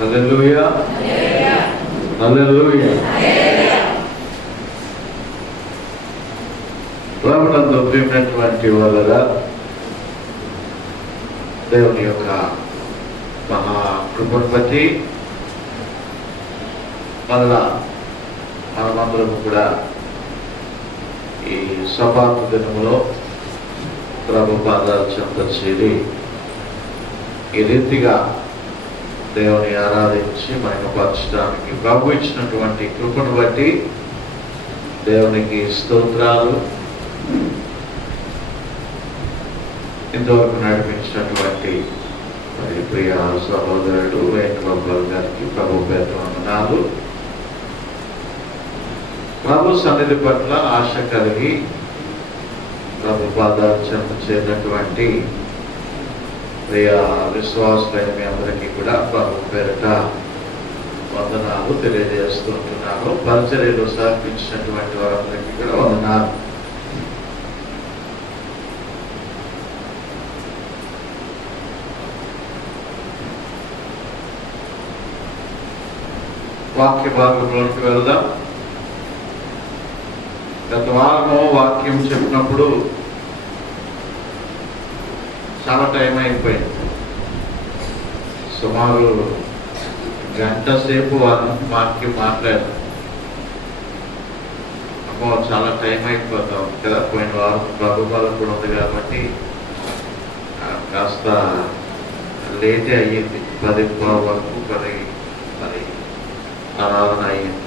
హల్లెలూయా, హల్లెలూయా. ప్రభునందు ప్రియమైనటువంటి వాళ్ళరా, దేవుని యొక్క మహా కృపను బట్టి మరలా మనమందరము కూడా ఈ సబాతు దినములో ప్రభు పాదాల చెంత చేరి ఈ రీతిగా దేవుని ఆరాధించి మహిమపరచడానికి ప్రభు ఇచ్చినటువంటి కృపను బట్టి దేవునికి స్తోత్రాలు. ఇంతవరకు నడిపించినటువంటి మరి ప్రియ సహోదరుడు వెంకటబాబు గారికి ప్రభు పేరు వందనాలు. ప్రభు సన్నిధి పట్ల ఆశ కలిగి ప్రభు పాదాల చెంత చేరినటువంటి ప్రియ విశ్వాసులైన మీ అందరికీ కూడా ప్రభు పేరిట వందనాలు తెలియజేస్తుంటున్నాను. పరిచర్యలు సమర్పించినటువంటి వారందరికీ కూడా వందనాలు. వాక్య భాగంలోకి వెళ్దాం. గత వారము వాక్యం చెప్పినప్పుడు చాలా టైం అయిపోయింది. సుమారు గంట సేపు వాక్యం మాట్లాడారు. అమ్మో, చాలా టైం అయిపోతాం కదా. పోయిన వారం ప్రభుత్వాలు కూడా ఉంది కాబట్టి కాస్త లేటే అయ్యింది. 10 వరకు 10 మరి ఆరాధన అయ్యింది.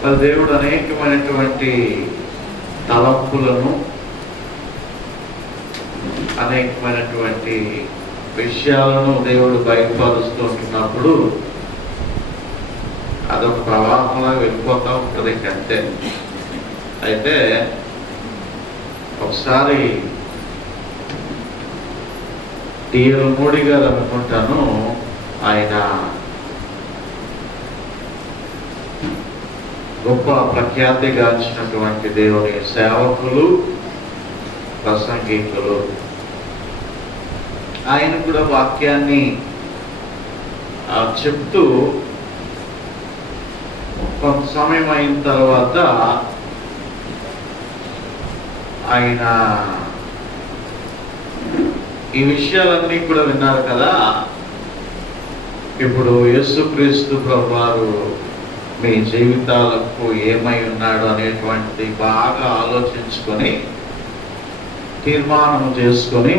మరి దేవుడు అనేకమైనటువంటి తలంపులను, అనేకమైనటువంటి విషయాలను దేవుడు బయటపరుస్తుంటున్నప్పుడు అదొక ప్రవాహంలో వెళ్ళిపోతూ ఉంటుంది అంతే. అయితే ఒకసారి టిఎల్ మోడీ గారు అనుకుంటాను, ఆయన గొప్ప ప్రఖ్యాతిగాంచినటువంటి దేవుని సేవకులు, ప్రసంగికులు. ఆయన కూడా వాక్యాన్ని చెప్తూ కొంత సమయం అయిన తర్వాత ఆయన ఈ విషయాలన్నీ కూడా విన్నారు కదా. ఇప్పుడు యేసుక్రీస్తు ప్రభువారు మీ జీవితాలకు ఏమై ఉన్నాడు అనేటువంటిది బాగా ఆలోచించుకొని తీర్మానం చేసుకొని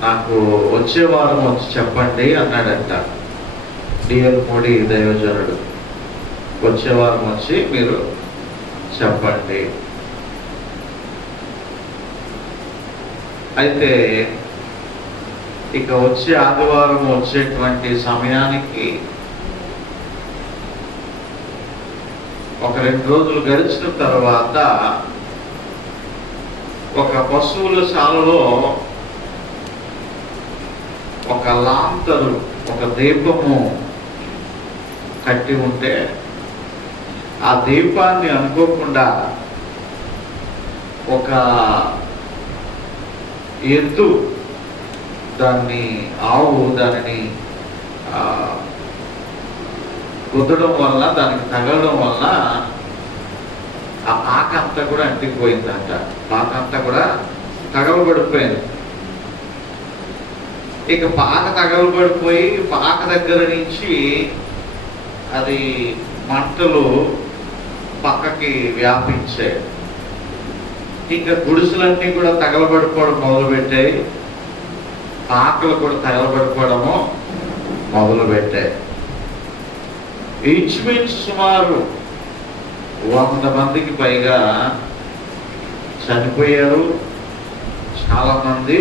నాకు వచ్చే వారం వచ్చి చెప్పండి అన్నాడంట టిఎల్ మోడీ దైవజనుడు. వచ్చే వారం వచ్చి మీరు చెప్పండి. అయితే ఇక వచ్చే ఆదివారం వచ్చేటువంటి సమయానికి ఒక 2 రోజులు గడిచిన తర్వాత ఒక పశువుల శాలలో ఒక లాంతరు, ఒక దీపము కట్టి ఉంటే ఆ దీపాన్ని అనుకోకుండా ఒక ఎద్దు దానిని గుద్దడం వల్ల, దానికి తగలడం వల్ల ఆ పాక అంతా కూడా అంటికిపోయిందంట. పాక అంతా కూడా తగలబడిపోయింది. ఇక పాక తగలబడిపోయి పాక దగ్గర నుంచి అది మంటలు పక్కకి వ్యాపించాయి. ఇంకా గుడిసెలన్నీ కూడా తగలబడిపోవడం మొదలుపెట్టాయి. పాకలు కూడా తగలబడిపోవడము మొదలుపెట్టాయి. ఇంచుమించు సుమారు 100 మందికి పైగా చనిపోయారు. చాలామంది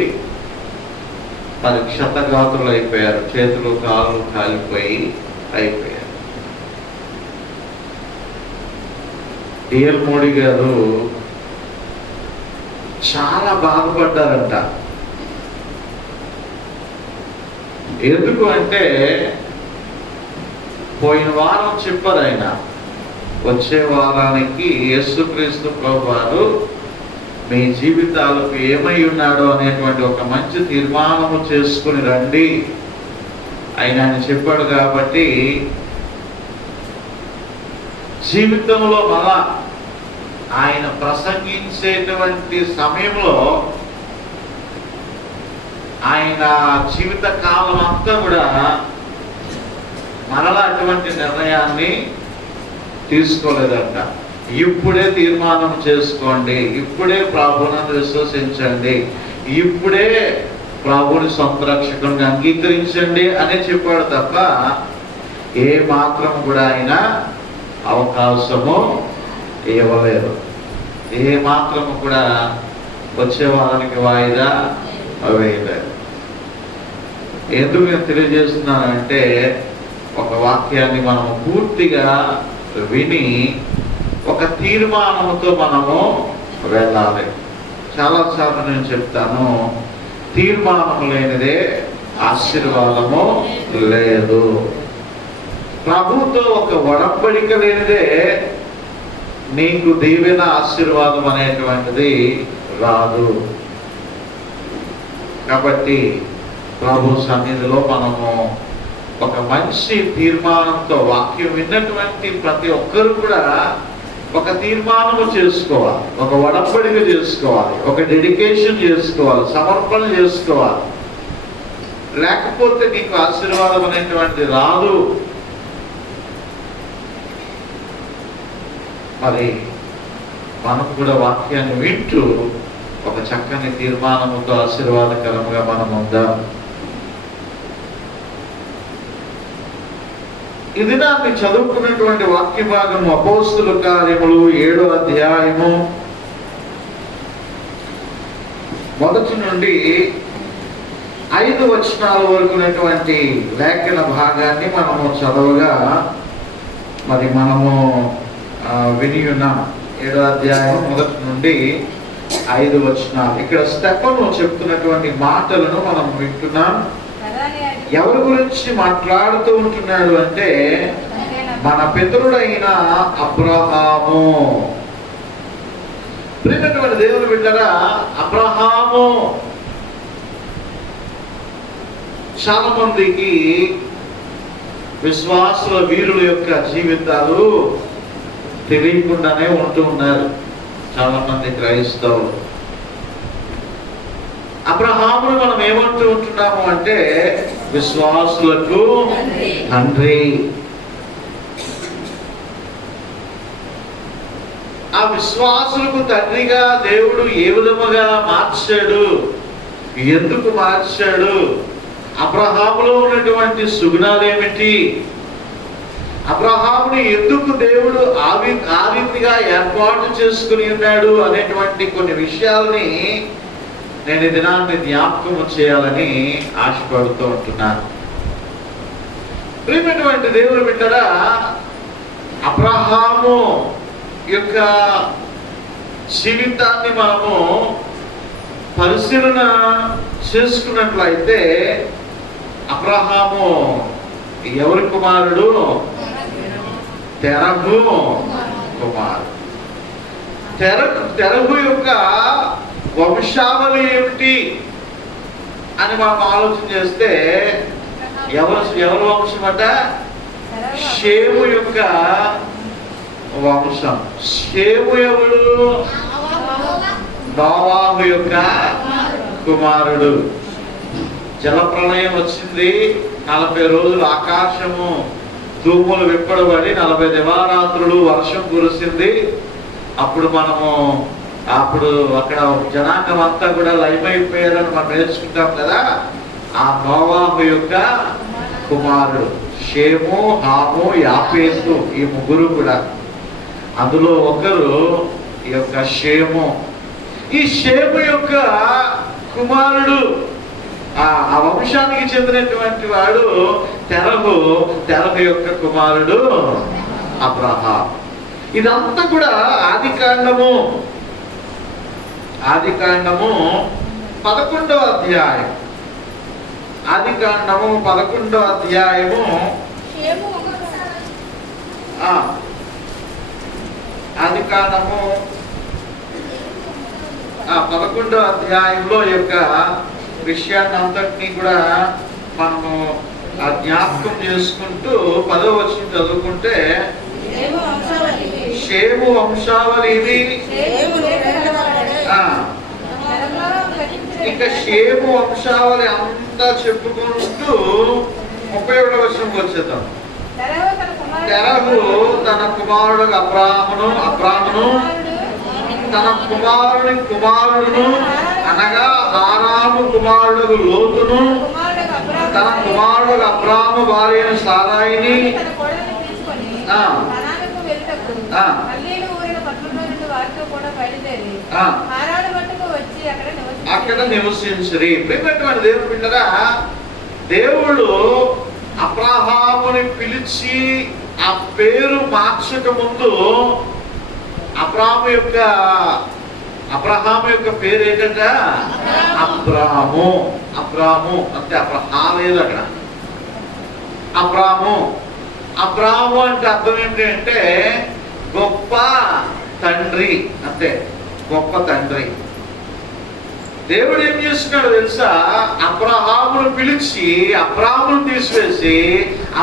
మరి క్షతగాతులు అయిపోయారు. చేతులు కాళ్ళు కాలిపోయి అయిపోయారు. టిఎల్ మోడీ గారు చాలా బాధపడ్డారంట. ఎందుకు అంటే పోయిన వారం చెప్పారు ఆయన, వచ్చే వారానికి యేసుక్రీస్తు ప్రభువారు మీ జీవితాలకు ఏమై ఉన్నాడో అనేటువంటి ఒక మంచి తీర్మానము చేసుకుని రండి ఆయన చెప్పాడు. కాబట్టి జీవితంలో మళ్ళా ఆయన ప్రసంగించేటువంటి సమయంలో ఆయన జీవిత కాలం అంతా కూడా మరలా అటువంటి నిర్ణయాన్ని తీసుకోలేదంట. ఇప్పుడే తీర్మానం చేసుకోండి, ఇప్పుడే ప్రభువును విశ్వసించండి, ఇప్పుడే ప్రభువుని సొంత రక్షకుని అంగీకరించండి అని చెప్పాడు తప్ప ఏ మాత్రం కూడా ఆయన అవకాశము ఇవ్వలేదు. ఏ మాత్రము కూడా వచ్చే వారానికి వాయిదా వేయలేదు. ఎందుకు నేను తెలియజేస్తున్నానంటే ఒక వాక్యాన్ని మనము పూర్తిగా విని ఒక తీర్మానంతో మనము వెళ్ళాలి. చాలాసార్లు నేను చెప్తాను, తీర్మానం లేనిదే ఆశీర్వాదము లేదు. ప్రభుతో ఒక ఒడంబడిక లేనిదే నీకు దీవెన ఆశీర్వాదం అనేటువంటిది రాదు. కాబట్టి ప్రభు సన్నిధిలో మనము ఒక మంచి తీర్మానంతో, వాక్యం విన్నటువంటి ప్రతి ఒక్కరు కూడా ఒక తీర్మానము చేసుకోవాలి, ఒక ఒడంబడిక చేసుకోవాలి, ఒక డెడికేషన్ చేసుకోవాలి, సమర్పణ చేసుకోవాలి. లేకపోతే నీకు ఆశీర్వాదం అనేటువంటిది రాదు. మరి మనం కూడా వాక్యాన్ని వింటూ ఒక చక్కని తీర్మానముతో ఆశీర్వాదకరంగా మనం ఉందాం. ఇది నాకు చదువుకున్నటువంటి వాక్య భాగము అపోస్తుల కార్యములు 7వ అధ్యాయము 1 నుండి 5 వచనాల వరకు ఉన్నటువంటి లేఖన భాగాన్ని మనము చదవగా మరి మనము విని ఉన్నాం. 7వ అధ్యాయం 1 నుండి 5 వచనాలు. ఇక్కడ స్టెఫను చెప్తున్నటువంటి మాటలను మనం వింటున్నాం. ఎవరి గురించి మాట్లాడుతూ ఉంటున్నాడు అంటే మన పితరుడైన అబ్రహాము. ప్రియమైనటువంటి దేవుని బిడ్డలారా, అబ్రహాము చాలా మందికి విశ్వాసుల వీరుల యొక్క జీవితాలు తెలియకుండానే ఉంటూ ఉన్నారు చాలా మంది క్రైస్తవులు. అబ్రహామును మనం ఏమంటూ ఉంటున్నాము అంటే విశ్వాసులకు తండ్రి. ఆ విశ్వాసులకు తండ్రిగా దేవుడు ఏ విధముగా మార్చాడు, ఎందుకు మార్చాడు, అబ్రహాములో ఉన్నటువంటి సుగుణాలు ఏమిటి, అబ్రహాముని ఎందుకు దేవుడు ఆ రీతిగా ఏర్పాటు చేసుకుని ఉన్నాడు అనేటువంటి కొన్ని విషయాల్ని నేను ఈ దినాన్ని జ్ఞాపకం చేయాలని ఆశపడుతూ ఉంటున్నాను. ప్రియమైనటువంటి దేవుని బిడ్డలారా, అబ్రహాము యొక్క జీవితాన్ని మనము పరిశీలన చేసుకున్నట్లయితే అబ్రహాము ఎవరి కుమారుడు? తెరహు కుమారుడు. తెరహు యొక్క వంశావళి ఏమిటి అని మనం ఆలోచన చేస్తే ఎవరు వంశం అంట? షేము యొక్క వంశం. షేము ఎవడు? నోవాహు యొక్క కుమారుడు. జలప్రళయం వచ్చింది, 40 రోజులు ఆకాశము తూములు విప్పడబడి 40 దివారాత్రులు వర్షం కురిసింది. అప్పుడు అక్కడ జనాంగం అంతా కూడా లయమైపోయారని మనం నేర్చుకుంటాం కదా. ఆ నోవాహు యొక్క కుమారుడు షేము, హాము, యాపేతు, ఈ ముగ్గురు కూడా. అందులో ఒకరు ఈ యొక్క షేము. ఈ షేము యొక్క కుమారుడు, ఆ వంశానికి చెందినటువంటి వాడు తెరహు యొక్క కుమారుడు అబ్రహాం. ఇదంతా కూడా ఆదికాండము 11వ అధ్యాయం. ఆదికాండము 11వ అధ్యాయము ఆదికాండము 11వ అధ్యాయంలో యొక్క విషయాన్ని అంతటినీ కూడా మనము జ్ఞాపకం చేసుకుంటూ 10వ వచనం చదువుకుంటే, షేము వంశావళి ఇది. ఇంకా షేము వంశావళి అంతా చెప్పుకుంటూ 31వ వచనంకి వచ్చేద్దాం. తెరహు తన కుమారుడు అబ్రామును తన కుమారుడును అనగా హారాము కుమారుడు లోతును తన కుమారుడు అబ్రాము భార్య సారాయిని అక్కడ నివసించరి. ప్రియమైనటువంటి దేవుని బిడ్డలారా, దేవుడు అబ్రహాముని పిలిచి ఆ పేరు మార్చక ముందు అబ్రాహాము యొక్క పేరు ఏంటంట? అబ్రాము. అబ్రాము అంటే అబ్రహా లేదు అక్కడ. అబ్రాము అంటే అర్థం ఏంటి అంటే గొప్ప తండ్రి, అంతే, గొప్ప తండ్రి. దేవుడు ఏం చేస్తున్నాడు తెలుసా? అబ్రహామును పిలిచి అబ్రామును తీసివేసి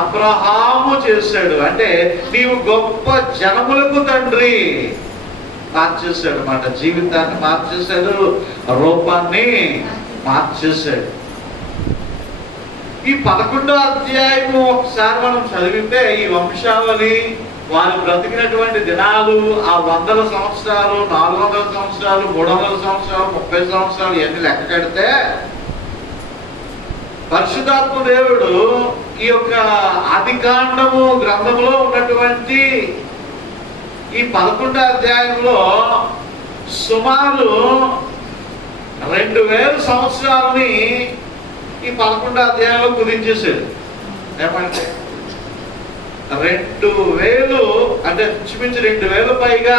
అబ్రహాము చేశాడు. అంటే నీవు గొప్ప జనములకు తండ్రి. మార్చేశాడు అన్నమాట, జీవితాన్ని మార్చేశాడు, రూపాన్ని మార్చేశాడు. ఈ 11వ అధ్యాయము ఒకసారి మనం చదివితే ఈ వంశావళి, వారు బ్రతికినటువంటి దినాలు, ఆ 100 సంవత్సరాలు, 400 సంవత్సరాలు, 300 సంవత్సరాలు, 30 సంవత్సరాలు ఇవన్నీ లెక్క కడితే పరిశుద్ధాత్మ దేవుడు ఈ యొక్క ఆదికాండము గ్రంథంలో ఉన్నటువంటి ఈ 11వ అధ్యాయంలో సుమారు 2000 సంవత్సరాలని ఈ 11వ అధ్యాయంలో కుదించేశాడు. ఏమంటే 2000 అంటే ఇంచుమించు 2000 పైగా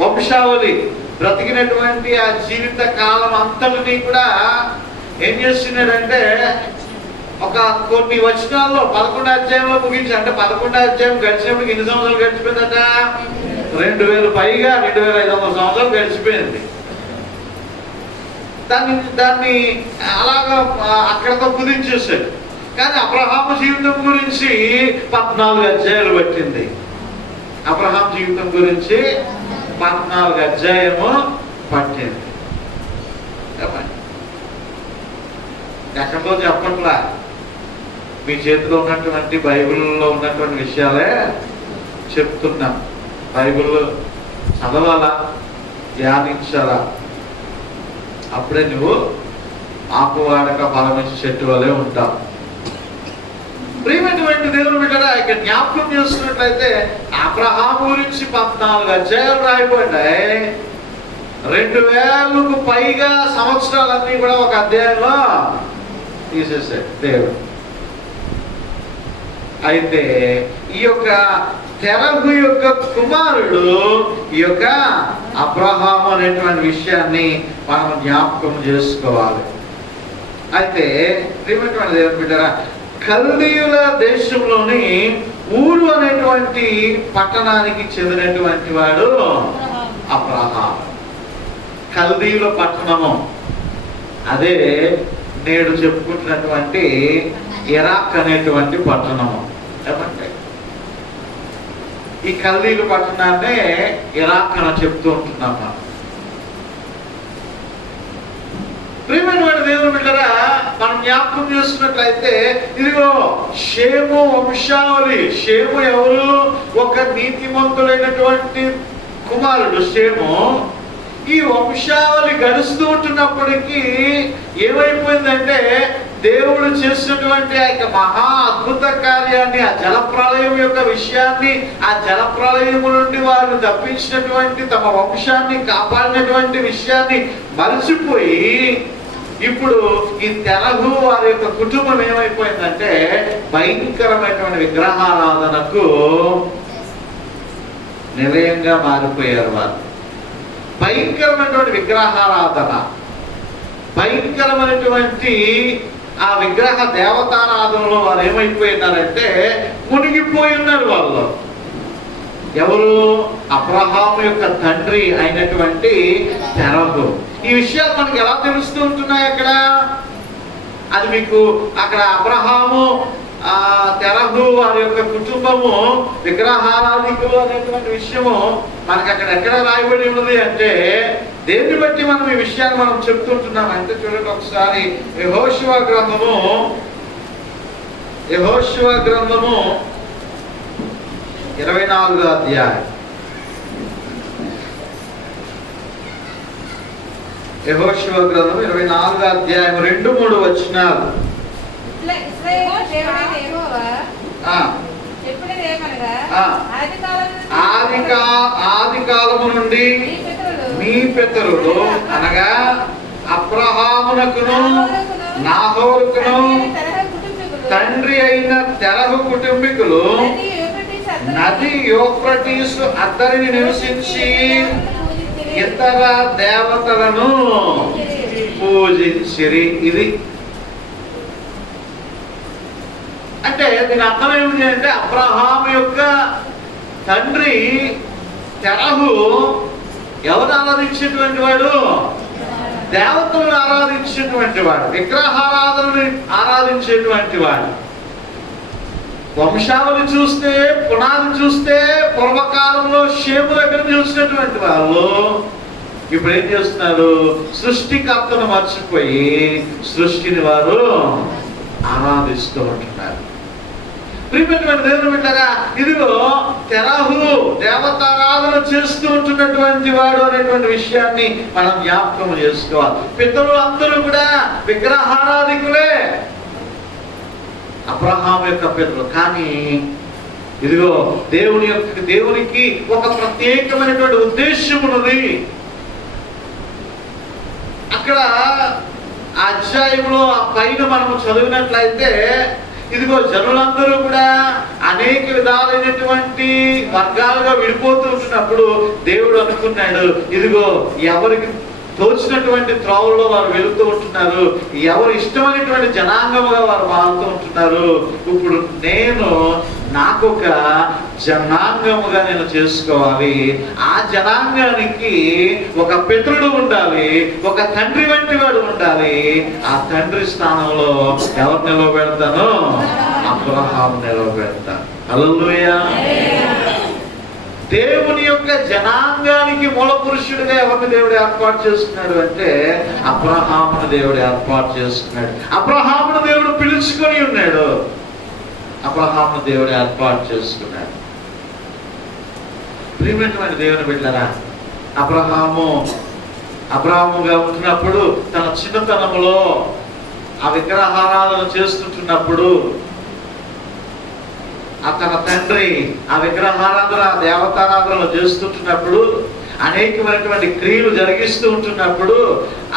వంశావళి బ్రతికినటువంటి ఆ జీవిత కాలం అంతటినీ కూడా ఏం చేస్తున్నాడంటే ఒక కొన్ని వచనాల్లో 11వ అధ్యాయంలో ముగించి, అంటే 11వ అధ్యాయం గడిచినప్పుడు ఎన్ని సంవత్సరాలు గడిచిపోయిందట? 2000 పైగా 2500 సంవత్సరాలు గడిచిపోయింది. దాన్ని అలాగా అక్కడతో కుదించేశాడు. కానీ అబ్రహాము జీవితం గురించి 14 అధ్యాయాలు పట్టింది. అబ్రహాం జీవితం గురించి 14 అధ్యాయము పట్టింది. ఎక్కడో చెప్పట్లా, మీ చేతిలో ఉన్నటువంటి బైబిల్లో ఉన్నటువంటి విషయాలే చెప్తున్నాం. బైబిల్ చదవాలా, ధ్యానించాలా, అప్పుడే నువ్వు ఆకువాడక ఫలమిచ్చి చెట్టు వలె ఉంటావు. ప్రియమైనటువంటి దేవుని బిడ్డలారా, ఇక జ్ఞాపకం చేసుకున్నట్లయితే అబ్రహాము గురించి 14 అధ్యాయాలు రాయబడ్డాయి. 2000కు పైగా సంవత్సరాలన్నీ కూడా ఒక అధ్యాయంలో తీసేసాడు దేవుడు. అయితే ఈ యొక్క తెరహు యొక్క కుమారుడు ఈ యొక్క అబ్రహాము అనేటువంటి విషయాన్ని మనం జ్ఞాపకం చేసుకోవాలి. అయితే ప్రియమైనటువంటి దేవుని బిడ్డలారా, కల్దీయుల దేశంలోని ఊరు అనేటువంటి పట్టణానికి చెందినటువంటి వాడు అబ్రహాము. కల్దీయుల పట్టణము అదే నేడు చెప్పుకుంటున్నటువంటి ఇరాక్ అనేటువంటి పట్టణము. ఏమంటే ఈ కల్దీయుల పట్టణాన్నే ఇరాక్ అని చెప్తూ ఉంటున్నాం మనం. ప్రియమైన దేవుని బిడ్డలారా, మనం జ్ఞాపకం చేసుకున్నట్లయితే ఇదిగో షేము వంశావళి. షేము ఎవరు? ఒక నీతిమంతుడైనటువంటి కుమారుడు షేము. ఈ వంశావళి గడుస్తూ ఉంటున్నప్పటికీ ఏమైపోయిందంటే దేవుడు చేసినటువంటి ఆ యొక్క మహా అద్భుత కార్యాన్ని, ఆ జలప్రళయం యొక్క విషయాన్ని, ఆ జలప్రళయం నుండి వారు తప్పించినటువంటి తమ వంశాన్ని కాపాడినటువంటి విషయాన్ని మరిచిపోయి ఇప్పుడు ఈ తెరహు వారి యొక్క కుటుంబం ఏమైపోయిందంటే భయంకరమైనటువంటి విగ్రహారాధనకు నిలయంగా మారిపోయారు. వారు భయంకరమైనటువంటి విగ్రహారాధన, భయంకరమైనటువంటి ఆ విగ్రహ దేవతారాధనలో వారు ఏమైపోయినారంటే మునిగిపోయి ఉన్నారు. వాళ్ళు ఎవరు? అబ్రహాము యొక్క తండ్రి అయినటువంటి తెరహు. ఈ విషయాలు మనకి ఎలా తెలుస్తూ ఉంటున్నాయి అక్కడ? అది మీకు అక్కడ అబ్రహాము తెరహు వారి యొక్క కుటుంబము విగ్రహారాధికులు అనేటువంటి విషయము మనకి అక్కడ ఎక్కడ రాయబడి ఉన్నది అంటే, దేన్ని బట్టి మనం ఈ విషయాన్ని మనం చెప్తుంటున్నాం అంటే చూడండి ఒకసారి యెహోషువ గ్రంథము 24వ అధ్యాయం. యెహోషువ గ్రంథం 24వ అధ్యాయం 2-3 వచనాలు. ఆది కాలము నుండి మీ పితరులు అనగా అబ్రహామునకును నాహోరుకును తండ్రి అయిన తెరహు కుటుంబీకులు నది యూఫ్రటీసు అద్దరిని నివసించి ఇతర దేవతలను పూజించిరి. ఇది అంటే దీని అర్థం ఏమిటి అంటే, అబ్రహాము యొక్క తండ్రి తెరహు ఎవరు ఆరాధించేటువంటి వాడు? దేవతలను ఆరాధించేటువంటి వాడు, విగ్రహారాధనని ఆరాధించేటువంటి వాడు. వంశావళి చూస్తే, పునాది చూస్తే పూర్వకాలంలో షేము దగ్గర చూసినటువంటి వాళ్ళు ఇప్పుడు ఏం చేస్తున్నారు? సృష్టికర్తను మర్చిపోయి సృష్టిని వారు ఆరాధిస్తూ ఉంటున్నారు. ప్రియమైనటువంటి దేవుని బిడ్డలారా, ఇదిగో తెరహు దేవతారాధన చేస్తూ ఉంటున్నటువంటి వాడు అనేటువంటి విషయాన్ని మనం జ్ఞాపకం చేసుకోవాలి. పితరులు అందరూ కూడా విగ్రహారాధికులే, అబ్రహాము యొక్క పితరులు. కానీ ఇదిగో దేవునికి ఒక ప్రత్యేకమైనటువంటి ఉద్దేశం ఉన్నది. అక్కడ అధ్యాయంలో ఆ పైన మనము చదివినట్లయితే, ఇదిగో జనులందరూ కూడా అనేక విధాలైనటువంటి వర్గాలుగా విడిపోతూ ఉంటున్నప్పుడు దేవుడు అనుకున్నాడు, ఇదిగో ఎవరికి తోచినటువంటి త్రోవల్లో వారు వెళుతూ ఉంటున్నారు, ఎవరు ఇష్టమైనటువంటి జనాంగముగా వారు మారుతూ ఉంటున్నారు. ఇప్పుడు నేను నాకొక జనాంగముగా నేను చేసుకోవాలి. ఆ జనాంగానికి ఒక పితరుడు ఉండాలి, ఒక తండ్రి వంటి వాడు ఉండాలి. ఆ తండ్రి స్థానంలో ఎవరు నిలవబెడతాను? అబ్రహాము నిలవబెడతాను. హల్లెలూయా. దేవుని యొక్క జనాంగానికి మూల పురుషుడిగా ఎవరిని దేవుడు ఏర్పాటు చేసుకున్నాడు అంటే, అబ్రహామును దేవుడు ఏర్పాటు చేసుకున్నాడు. అబ్రహామును దేవుడు పిలుచుకొని ఉన్నాడు. అబ్రహామును దేవుడు ఏర్పాటు చేసుకున్నాడు. ప్రియమైన దేవుని బిడ్డలారా, అబ్రహాముగా ఉంటున్నప్పుడు తన చిన్నతనంలో ఆ విగ్రహారాధన చేస్తుంటున్నప్పుడు తన తండ్రి ఆ విగ్రహారాధన దేవతారాధనలు చేస్తుంటున్నప్పుడు అనేకమైనటువంటి క్రియలు జరిగిస్తూ ఉంటున్నప్పుడు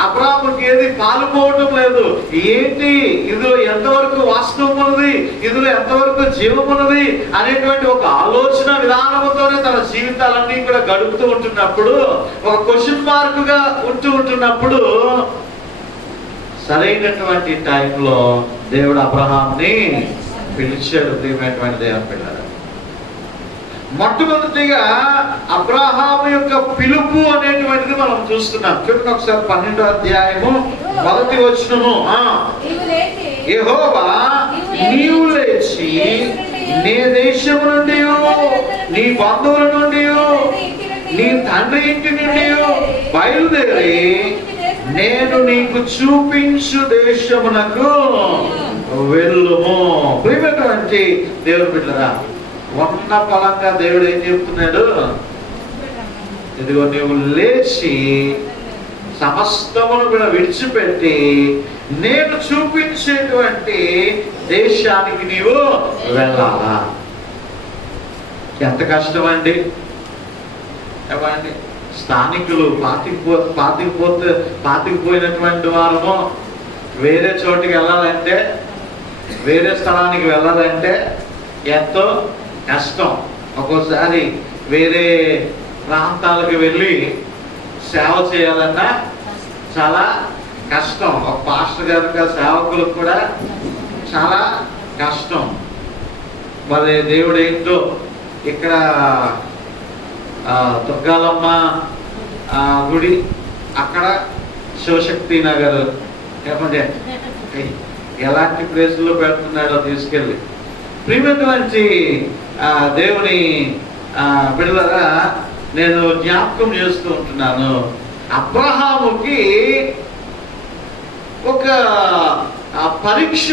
అబ్రహాముకి ఏది పాలుపోవటం లేదు. ఏంటి ఇందులో ఎంతవరకు వాస్తవం ఉన్నది, ఇందులో ఎంతవరకు జీవం ఉన్నది అనేటువంటి ఒక ఆలోచన విధానంతోనే తన జీవితాలన్నీ కూడా గడుపుతూ ఉంటున్నప్పుడు, ఒక క్వశ్చన్ మార్క్ గా ఉంటున్నప్పుడు సరైనటువంటి టైంలో దేవుడు అబ్రహాంని పిలిచాడు. ప్రియమైనటువంటి దేవుని పిల్లలు, మొట్టమొదటిగా అబ్రహాము యొక్క పిలుపు అనేటువంటిది మనం చూస్తున్నాం. చూడండి ఒకసారి 12వ అధ్యాయము 1వ వచనము. యెహోవా నీవు లేచి నీ దేశము నుండి, నీ బంధువుల నుండి, నీ తండ్రి ఇంటి నుండి బయలుదేరి నేను నీకు చూపించు దేశమునకు వెళ్ళుము. ప్రియమైనటువంటి దేవుని బిడ్డలారా, ఉన్న ఫలంగా దేవుడు ఏం చెప్తున్నాడు? ఇదిగో నీవు లేచి సమస్తమును కూడా విడిచిపెట్టి నేను చూపించేటువంటి దేశానికి నీవు వెళ్ళాలా. ఎంత కష్టం అండి. ఏమండి, స్థానికులు పాతికిపోయినటువంటి వారము వేరే చోటికి వెళ్ళాలంటే, వేరే స్థలానికి వెళ్ళాలంటే ఎంతో కష్టం. ఒక్కోసారి వేరే ప్రాంతాలకు వెళ్ళి సేవ చేయాలన్నా చాలా కష్టం. ఒక పాస్టర్ గారు సేవకులకు కూడా చాలా కష్టం. మరి దేవుడు ఏంటో ఇక్కడ దుర్గాలమ్మ గుడి, అక్కడ శివశక్తి నగర్, ఏమంటే ఎలాంటి ప్లేసుల్లో పెడుతున్నాడో తీసుకెళ్ళి. ప్రియమైనటువంటి దేవుని బిడ్డలారా, నేను జ్ఞాపకం చేస్తూ ఉంటున్నాను, అబ్రహాముకి ఒక పరీక్ష.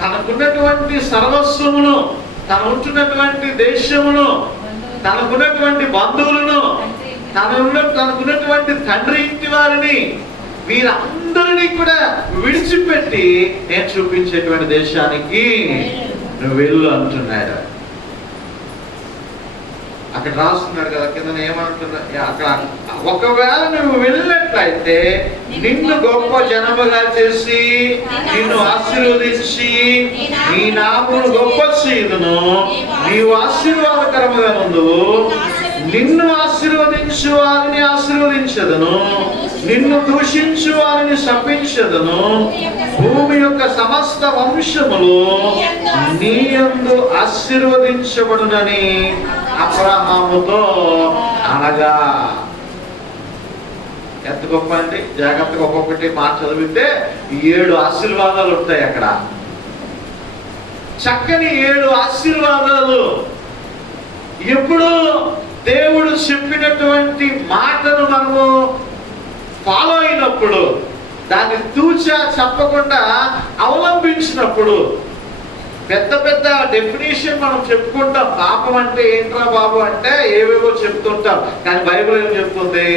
తనకున్నటువంటి సర్వస్వమును, తను ఉంటున్నటువంటి దేశమును, తనకున్నటువంటి బంధువులను, తనకున్నటువంటి తండ్రి ఇంటి వారిని, వీరందరినీ కూడా విడిచిపెట్టి నేను చూపించేటువంటి దేశానికి నువ్వు వెళ్ళు అంటున్నాడు. అక్కడ రాస్తున్నాడు కదా కింద, ఏమంటున్నా అక్కడ, ఒకవేళ నువ్వు వెళ్ళినట్లయితే నిన్ను గొప్ప జనముగా చేసి నిన్ను ఆశీర్వదించి నీ నామమును గొప్ప చేయుదును, నీవు ఆశీర్వాదకరముగా నుండువు, నిన్ను ఆశీర్వదించు వారిని ఆశీర్వదించదును, నిన్ను దూషించు వారిని శపించదును, భూమి యొక్క సమస్త వంశములు నీ యందు ఆశీర్వదించబడునని అబ్రహాముతో అనగా. ఎంత గొప్ప అండి! జాగ్రత్తగా ఒక్కొక్కటి మాట చదివితే 7 ఆశీర్వాదాలు ఉంటాయి అక్కడ. చక్కని 7 ఆశీర్వాదాలు. ఎప్పుడు దేవుడు చెప్పినటువంటి మాటను మనము ఫాలో అయినప్పుడు, దాన్ని తూచా చెప్పకుండా అవలంబించినప్పుడు, పెద్ద పెద్ద డెఫినేషన్ మనం చెప్పుకుంటాం. పాపం అంటే ఏంట్రా బాబు అంటే ఏవేవో చెప్తుంటాం, కానీ బైబిల్ ఏం చెప్తుంది?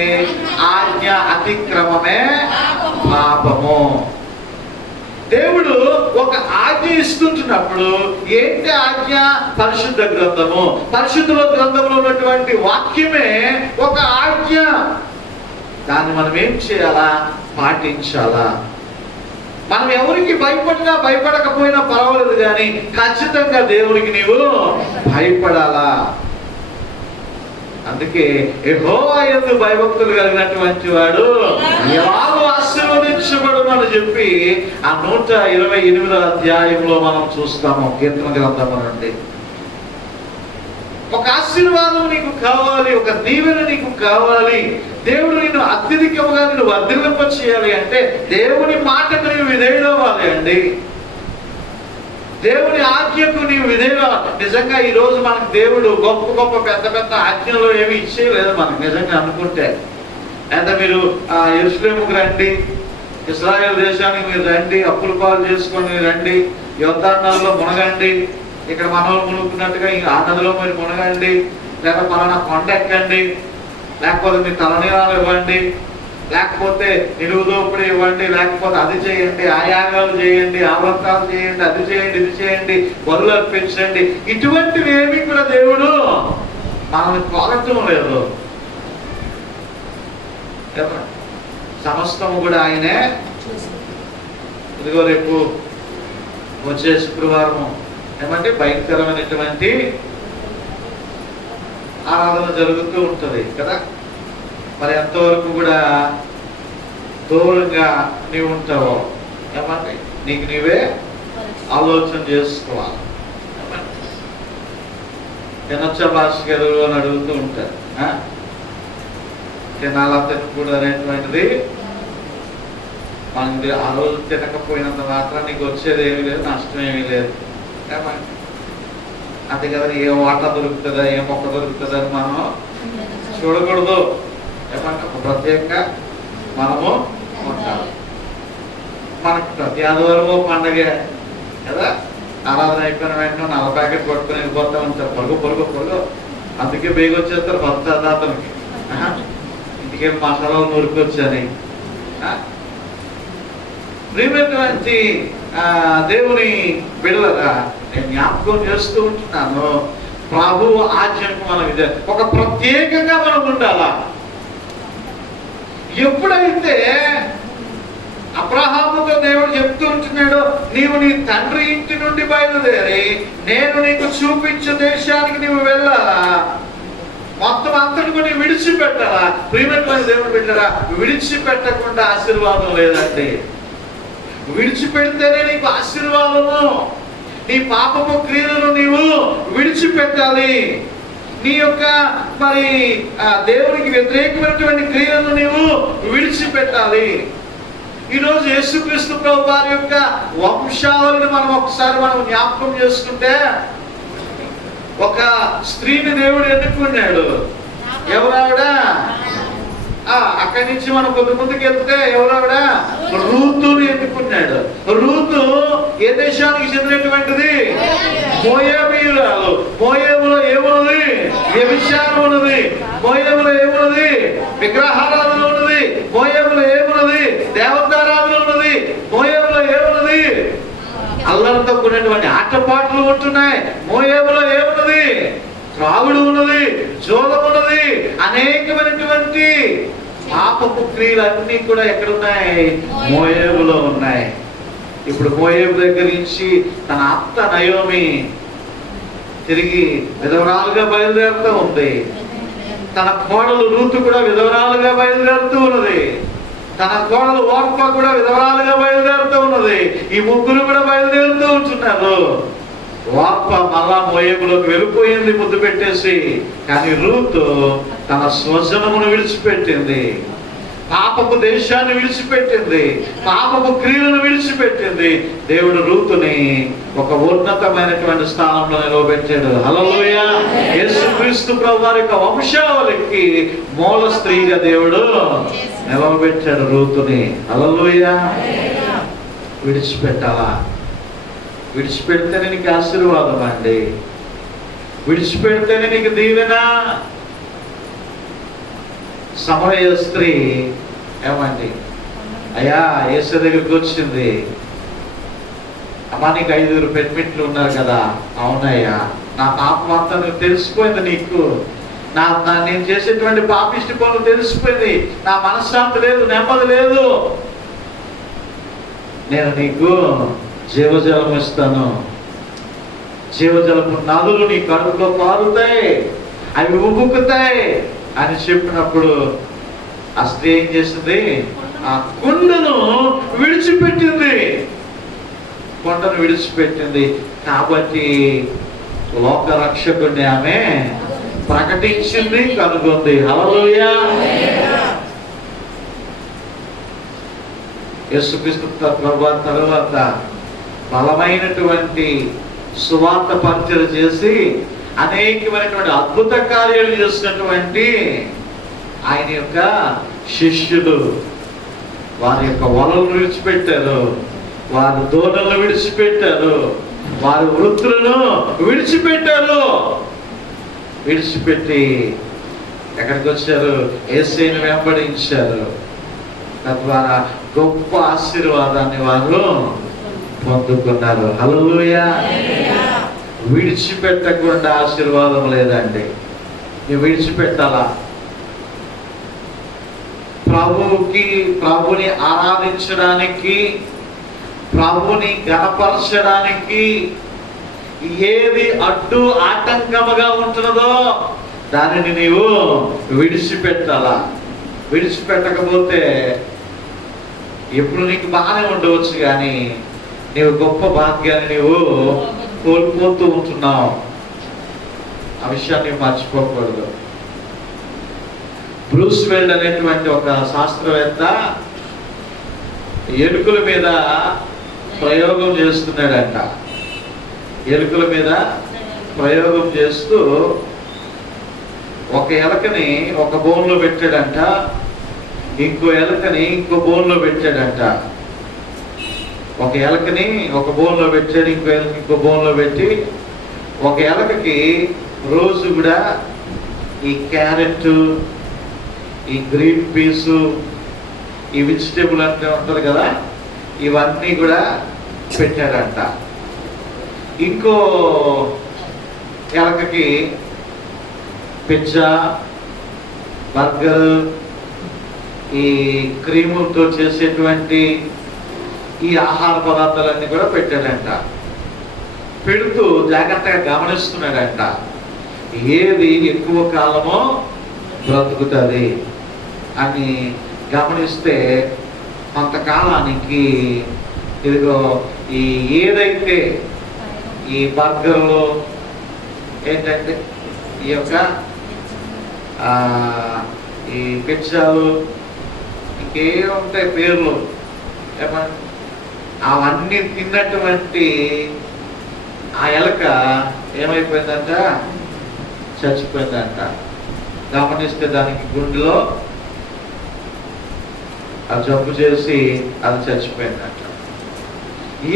ఆజ్ఞ అతిక్రమమే పాపము. దేవుడు ఒక ఆజ్ఞ ఇస్తుంటున్నప్పుడు ఏంటి ఆజ్ఞ? పరిశుద్ధ గ్రంథము. పరిశుద్ధ గ్రంథంలో ఉన్నటువంటి వాక్యమే ఒక ఆజ్ఞ. దాన్ని మనం ఏం చేయాలా? పాటించాలా. మనం ఎవరికి భయపడినా భయపడకపోయినా పర్వాలేదు, కానీ ఖచ్చితంగా దేవునికి నీవు భయపడాలా. అందుకే యెహోవా యందు భయభక్తులు కలిగినటువంటి వాడు ఎలాగో ఆశీర్వదించబడును అని చెప్పి ఆ 128వ అధ్యాయంలో మనం చూస్తాము. కీర్తన గ్రంథం నుండి ఒక ఆశీర్వాదం నీకు కావాలి, ఒక దీవెన నీకు కావాలి, దేవుడు నిన్ను అత్యధికముగా నిన్ను వర్ధిల్లింప చేయాలి అంటే దేవుని మాటకు నీవు విధేయుడవ్వాలి అండి. దేవుని ఆజ్ఞకు నీవు విధేయుడవ్వాలి. నిజంగా ఈ రోజు మనకు దేవుడు గొప్ప గొప్ప పెద్ద పెద్ద ఆజ్ఞలు ఏమి ఇచ్చేయలేదు మనకు, నిజంగా అనుకుంటే. అంటే మీరు యెరూషలేముకు రండి, ఇశ్రాయేలు దేశానికి మీరు రండి, అప్పుల పాలు చేసుకొని రండి, యోర్దానులో మునగండి, ఇక్కడ మనలో మునుగుతున్నట్టుగా ఆ నదిలో మీరు మునగండి, లేదా పలానా కొండ ఎక్కండి, లేకపోతే మీ తలనీరాలు ఇవ్వండి, లేకపోతే నిలువు దోపిడీ ఇవ్వండి, లేకపోతే అది చేయండి, ఆ యాగాలు చేయండి, ఆ వ్రతాలు చేయండి, అది చేయండి, ఇది చేయండి, బలులు అర్పించండి. ఇటువంటివి ఏమీ కూడా దేవుడు మనల్ని కోరటం లేదు. సమస్తము కూడా ఆయనే. ఇదిగో రేపు వచ్చే శుక్రవారం ఏమంటే భయంకరమైనటువంటి ఆరాధన జరుగుతూ ఉంటుంది కదా. మరి ఎంతవరకు కూడా దూరంగా నీవు ఉంటావో ఏమంటే నీకు నీవే ఆలోచన చేసుకోవాలి. తినొచ్చా భాష గారు అని అడుగుతూ ఉంటారు. తినాలా తినకూడదు అనేటువంటిది మనకి ఆ రోజు తినకపోయినంత మాత్రం నీకు వచ్చేది ఏమీ లేదు, నష్టం ఏమీ లేదు. అంతే కదా. ఏ వాట దొరుకుతుందా, ఏ మొక్క దొరుకుతుందా అని మనం చూడకూడదు. ఏమంటే ప్రత్యేకంగా మనము ఉంటాం. మనకు ప్రతి ఆదివారము పండగ కదా. ఆరాధన అయిపోయిన వెంటనే 4 ప్యాకెట్ పట్టుకుని వెళ్ళిపోతా ఉంటారు, పొరుగు పొరుగు పొరుగు. అందుకే బేగ వచ్చేస్తారు భర్తాదాతనికి, ఇంటికి మసాలాలు నూరుకొచ్చని. ప్రియమైనటువంటి దేవుని బిడ్డలారా, నేను జ్ఞాపకం చేస్తూ ఉంటున్నాను, ప్రభువు ఆజ్ఞకు మనం ఇదే ఒక ప్రత్యేకంగా మనం ఉండాలా. ఎప్పుడైతే అబ్రహాముతో దేవుడు చెప్తూ ఉంటున్నాడు, నీవు నీ తండ్రి ఇంటి నుండి బయలుదేరి నేను నీకు చూపించే దేశానికి నీవు వెళ్ళాలా, మొత్తం అంతటి కూడా విడిచిపెట్టాలా. ప్రియమైన దేవుడు బిడ్డరా, విడిచిపెట్టకుండా ఆశీర్వాదం లేదండి. విడిచిపెడితేనే నీకు ఆశీర్వాదము. నీ పాపము క్రియలను నీవు విడిచిపెట్టాలి. నీ యొక్క మరి దేవునికి వ్యతిరేకమైనటువంటి క్రియలను నీవు విడిచిపెట్టాలి. ఈరోజు యేసుక్రీస్తు ప్రభు వారి యొక్క వంశావళిని ఒకసారి మనం జ్ఞాపకం చేసుకుంటే, ఒక స్త్రీని దేవుడు ఎన్నుకున్నాడు. ఎవరావిడ? అక్కడి నుంచి మనం కొద్ది ముందుకు వెళ్తే ఎవరావిడ? రూతుని ఎన్నుకున్నాడు. రూతు ఏ దేశానికి చెందినటువంటిది? మోయాబీయురాలు. మోయాబులో ఏమున్నది? వ్యభిచారం ఉన్నది. మోయాబులో ఏమున్నది? విగ్రహారాధన ఉన్నది. మోయాబులో ఏమున్నది? దేవతారాధన ఉన్నది. మోయాబులో ఏమున్నది? అల్లరితో కూడినటువంటి ఆటపాటలు ఉంటున్నాయి. మోయాబులో ఏమున్నది? త్రాగుడు ఉన్నది, జోలం ఉన్నది, అనేకమైనటువంటి పాపపు క్రియలన్నీ కూడా ఎక్కడున్నాయి? మోయాబులో ఉన్నాయి. ఇప్పుడు మోయాబు దగ్గర నుంచి తన అత్త నయోమి తిరిగి విధవరాలుగా బయలుదేరుతూ ఉంది. తన కోడలు రూతు కూడా విధవరాలుగా బయలుదేరుతూ ఉన్నది. తన కోడలు ఓర్ప కూడా విధవరాలుగా బయలుదేరుతూ ఉన్నది. ఈ ముగ్గురు కూడా బయలుదేరుతూ ఉంటున్నారు. ఓర్ప మళ్ళా మోయాబులోకి వెళ్ళిపోయింది ముద్దు పెట్టేసి. కానీ రూతు తన స్వజనమును విడిచిపెట్టింది, పాపపు దేశాన్ని విడిచిపెట్టింది, పాపపు క్రియలను విడిచిపెట్టింది. దేవుడు రూతుని ఒక ఉన్నతమైనటువంటి స్థానంలో నిలవబెట్టాడు. హల్లెలూయా. యేసుక్రీస్తు ప్రభు వారి యొక్క వంశావళికి మూల స్త్రీగా దేవుడు నిలవబెట్టాడు రూతుని. హల్లెలూయా. విడిచిపెట్టాలా? విడిచిపెడితేనే నీకు ఆశీర్వాదం అండి. విడిచిపెడితేనే నీకు దీవెన. సమరయ స్త్రీ ఏమండి, అయ్యా యేసు దగ్గరికి వచ్చింది. అమ్మా నీకు 5 పెనిమిట్లు ఉన్నారు కదా. అవునయ్యా, నా పాపం అంతా తెలిసిపోయింది. నీకు నేను చేసేటువంటి పాపిష్టి పనులు తెలిసిపోయింది. నా మనశ్శాంతి లేదు, నెమ్మది లేదు. నేను నీకు జీవజలం ఇస్తాను. జీవజలపు నదులు నీ కడుపులో పారుతాయి, అవి ఉబ్బుకుతాయి అని చెప్పినప్పుడు ఆ స్త్రీ ఏం చేసింది? ఆ కుండను విడిచిపెట్టింది. కొండను విడిచిపెట్టింది. కాబట్టి లోక రక్షకుడిని ఆమె ప్రకటించింది, కనుగొంది. హల్లెలూయా. యేసుక్రీస్తు ప్రభువు తరువాత బలమైనటువంటి సువార్త పరిచయం చేసి అనేకమైనటువంటి అద్భుత కార్యాలు చేసినటువంటి ఆయన యొక్క శిష్యులు వారి యొక్క వలలను విడిచిపెట్టారు, వారి దోణలను విడిచిపెట్టారు, వారి వృత్తులను విడిచిపెట్టారు. విడిచిపెట్టి ఎక్కడికి వచ్చారు? యేసుని వెంబడించారు. తద్వారా గొప్ప ఆశీర్వాదాన్ని వారు పొందుకున్నారు. హల్లెలూయా. విడిచిపెట్టకుండా ఆశీర్వాదం లేదండి. నువ్వు విడిచిపెట్టాలా? ప్రభుని ఆరాధించడానికి, ప్రభుని గణపరచడానికి ఏది అడ్డు ఆటంకముగా ఉంటున్నదో దానిని నీవు విడిచిపెట్టాలా. విడిచిపెట్టకపోతే ఎప్పుడు నీకు బాగానే ఉండవచ్చు, కానీ నీవు గొప్ప భాగ్యాన్ని నీవు కోల్పోతూ ఉంటున్నావు. ఆ విషయాన్ని మర్చిపోకూడదు. బ్రూస్ వెల్డ్ అనేటువంటి ఒక శాస్త్రవేత్త ఎలుకల మీద ప్రయోగం చేస్తున్నాడంట. ఎలుకల మీద ప్రయోగం చేస్తూ ఒక ఎలకని ఒక బోన్లో పెట్టాడంట, ఇంకో ఎలకని ఇంకో బోన్లో పెట్టాడంట. ఒక ఎలకని ఒక బోన్లో పెట్టాడు, ఇంకో బోన్లో పెట్టి ఒక ఎలకకి రోజు కూడా ఈ క్యారెట్, ఈ గ్రీన్ పీసు, ఈ వెజిటేబుల్ అంటే ఉంటుంది కదా, ఇవన్నీ కూడా పెట్టాడంట. ఇంకో ఎలకకి పిజ్జా, బర్గర్, ఈ క్రీములతో చేసేటువంటి ఈ ఆహార పదార్థాలన్నీ కూడా పెట్టాడంట. పెడుతూ జాగ్రత్తగా గమనిస్తున్నాడంట, ఏది ఎక్కువ కాలమో బ్రతుకుతుంది అని గమనిస్తే కొంతకాలానికి ఇదిగో ఈ ఏదైతే ఈ బర్గర్లో ఏంటంటే ఈ యొక్క ఈ పిచ్చాలు ఇంకేముంటాయి పేర్లు ఏమంటే అవన్నీ తిన్నటువంటి ఆ ఎలక ఏమైపోయిందంట, చచ్చిపోయిందంట. గమనిస్తే దానికి గుండెలో ఆ జబ్బు చేసి అది చచ్చిపోయిందంట.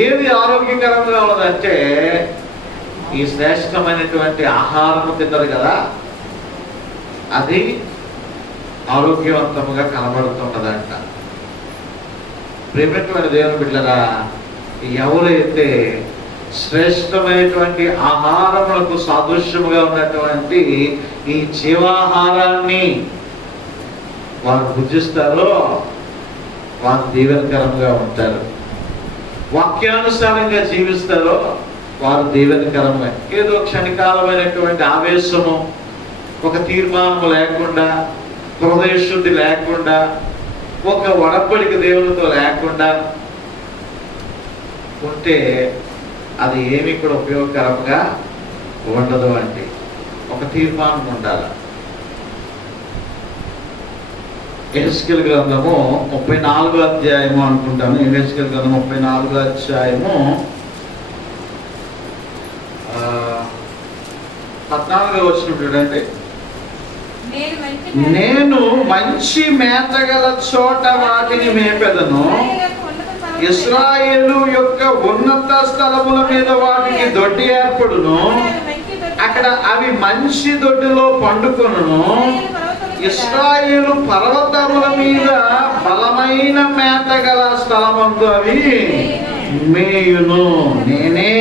ఏది ఆరోగ్యకరంగా ఉన్నదంటే ఈ శ్రేష్టమైనటువంటి ఆహారం తిన్నారు కదా, అది ఆరోగ్యవంతముగా కనబడుతున్నదంట. ప్రేమటువంటి దేవుని బిడ్డలారా, ఎవరైతే శ్రేష్టమైనటువంటి ఆహారములకు సాదృశ్యముగా ఉన్నటువంటి ఈ జీవాహారాన్ని వారు భుజిస్తారో వారు దీవెనకరంగా ఉంటారు. వాక్యానుసారంగా జీవిస్తారో వారు దీవెనకరంగా, ఏదో క్షణికాలమైనటువంటి ఆవేశము, ఒక తీర్మానం లేకుండా, హృదయ శుద్ధి లేకుండా, ఒక ఒడబడిక దేవునితో లేకుండా ఉంటే అది ఏమీ కూడా ఉపయోగకరంగా ఉండదు అండి. ఒక తీర్మానం ఉండాలి. యెహెజ్కేలు గ్రంథము 34వ అధ్యాయము అనుకుంటాను. యెహెజ్కేలు గ్రంథం 34వ అధ్యాయము 14వ వచనం చూడండి. నేను మంచి మేతగల చోట వాటిని మేపెదను, ఇశ్రాయేలు యొక్క ఉన్నత స్థలముల మీద వాటికి దొడ్డి ఏర్పడును, అక్కడ అవి మంచి దొడ్డిలో పండుకొనును. ఇశ్రాయేలు పర్వతముల మీద బలమైన మేతగల స్థలమందు అవి మేయును. నేనే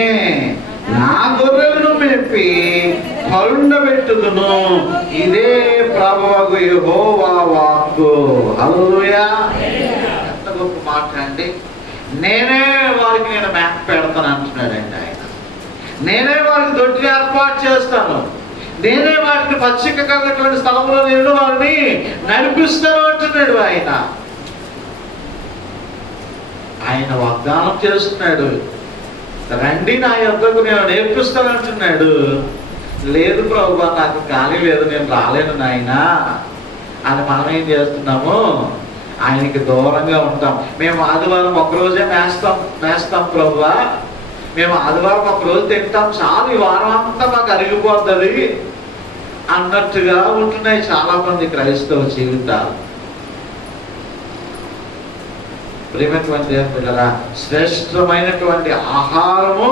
నా గొర్రెలను మేపి పరుండబెట్టుదును. ఇదే ప్రభువగు యెహోవా వాక్కు. హల్లెలూయా. ఎంత గొప్ప మాట అండి. నేనే వారికి నేను మేత పెడతాను అంటున్నాడండి ఆయన. నేనే వారికి దొడ్డి ఏర్పాటు చేస్తాను, నేనే వారికి పచ్చిక కలిగినటువంటి స్థలంలో నేను వారిని నడిపిస్తాను అంటున్నాడు ఆయన. ఆయన వాగ్దానం చేస్తున్నాడు, రండి నా యొద్దకు నేను నేర్పిస్తాను అంటున్నాడు. లేదు ప్రభువా, నాకు ఖాళీ లేదు, నేను రాలేను నాయనా అని మనం ఏం చేస్తున్నాము, ఆయనకి దూరంగా ఉంటాం. మేము ఆదివారం ఒకరోజే మేస్తాం ప్రభువా, మేము ఆదివారం ఒకరోజు తింటాం చాలు, ఈ వారం అంతా మాకు అరిగిపోతుంది అన్నట్టుగా ఉంటున్నాయి చాలా మంది క్రైస్తవ జీవితాలు. ప్రేమటువంటి దేవుని బిడ్డలారా, శ్రేష్టమైనటువంటి ఆహారము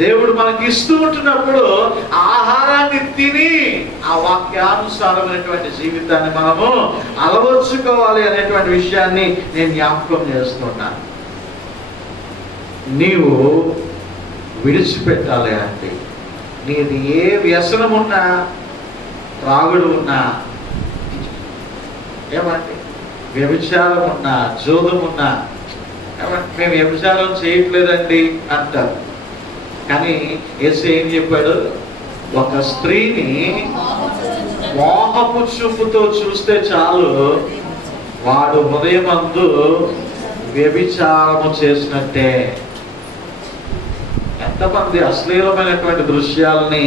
దేవుడు మనకి ఇస్తూ ఉంటున్నప్పుడు ఆహారాన్ని తిని ఆ వాక్యానుసారమైనటువంటి జీవితాన్ని మనము అలవర్చుకోవాలి అనేటువంటి విషయాన్ని నేను జ్ఞాపకం చేస్తున్నాను. నీవు విడిచిపెట్టాలి అంటే నీది ఏ వ్యసనం ఉన్నా, త్రాగుడు ఉన్నా, ఏమంటే వ్యభిచారం ఉన్నా, జోదం ఉన్నా, మేము వ్యభిచారం చేయట్లేదండి అంటారు. కానీ యేసు ఏం చెప్పాడు, ఒక స్త్రీని మోహపు చూపుతో చూస్తే చాలు వాడు హృదయమందు వ్యభిచారము చేసినట్టే. ఎంతమంది అశ్లీలమైనటువంటి దృశ్యాలని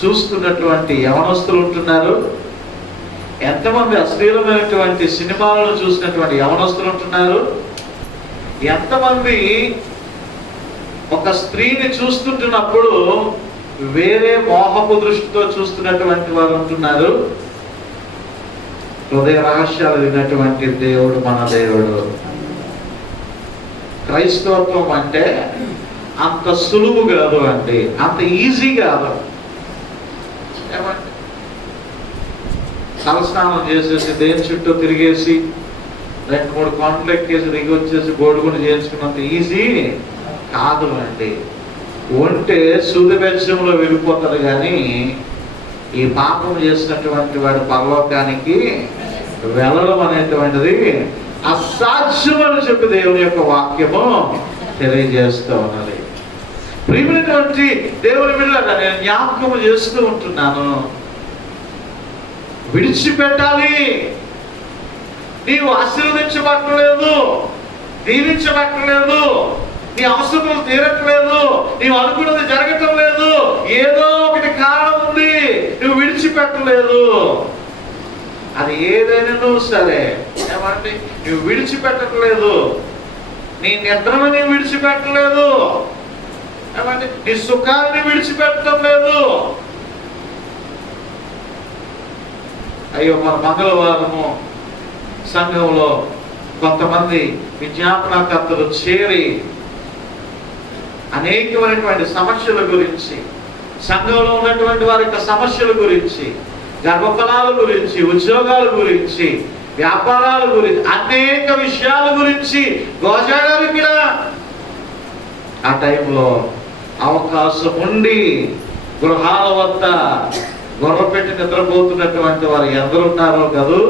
చూస్తున్నటువంటి యవనస్తులు ఉంటున్నారు, ఎంతమంది అశ్లీలమైనటువంటి సినిమాలను చూసినటువంటి యవనస్తులు ఉంటున్నారు, ఎంతమంది ఒక స్త్రీని చూస్తుంటున్నప్పుడు వేరే మోహపు దృష్టితో చూస్తున్నటువంటి వారు ఉంటున్నారు. హృదయ రహస్యాలు విన్నటువంటి దేవుడు మన దేవుడు. క్రైస్తవత్వం అంటే అంత సులువు కాదు అండి, అంత ఈజీ కాదు. ఏమంటే తలస్నానం చేసేసి దేని చుట్టూ తిరిగేసి 2-3 కొండలు ఎక్కేసి దిగి వచ్చేసి గోడుగుండు చేయించుకున్నంత ఈజీ కాదు అండి. ఉంటే సూదిబెచ్చంలో వెళ్ళిపోతారు, కానీ ఈ పాపం చేసినటువంటి వాడి పరలోకానికి వెళ్ళడం అనేటువంటిది అసాధ్యం అని చెప్పి దేవుని యొక్క వాక్యము తెలియజేస్తూ ఉన్నది. ప్రియమైనటువంటి దేవుని బిడ్డలారా, నేను జ్ఞాపకము చేస్తూ ఉంటున్నాను, విడిచిపెట్టాలి. నీవు ఆశీర్వదించబట్టలేదు, దీవించబట్టలేదు, నీ అవసరములు తీరట్లేదు, నీవు అనుకున్నది జరగటం లేదు, ఏదో ఒకటి కారణం ఉంది. నువ్వు విడిచిపెట్టలేదు. అది ఏదైనా సరే ఏమంటే నువ్వు విడిచిపెట్టట్లేదు. నీ నిద్రను నీవు విడిచిపెట్టలేదు. ఏమంటే నీ సుఖాన్ని విడిచిపెట్టడం లేదు. అయ్యో, మన మంగళవారము సంఘంలో కొంతమంది విజ్ఞాపనకర్తలు చేరి అనేకమైనటువంటి సమస్యల గురించి, సంఘంలో ఉన్నటువంటి వారి యొక్క సమస్యల గురించి, గర్భఫలాల గురించి, ఉద్యోగాల గురించి, వ్యాపారాల గురించి, అనేక విషయాల గురించి గోజాడారు ఇక్కడ. ఆ టైంలో అవకాశం ఉండి గృహాల వద్ద గొర్రెపెట్టి నిద్రపోతున్నటువంటి వారు ఎందరున్నారో కదూ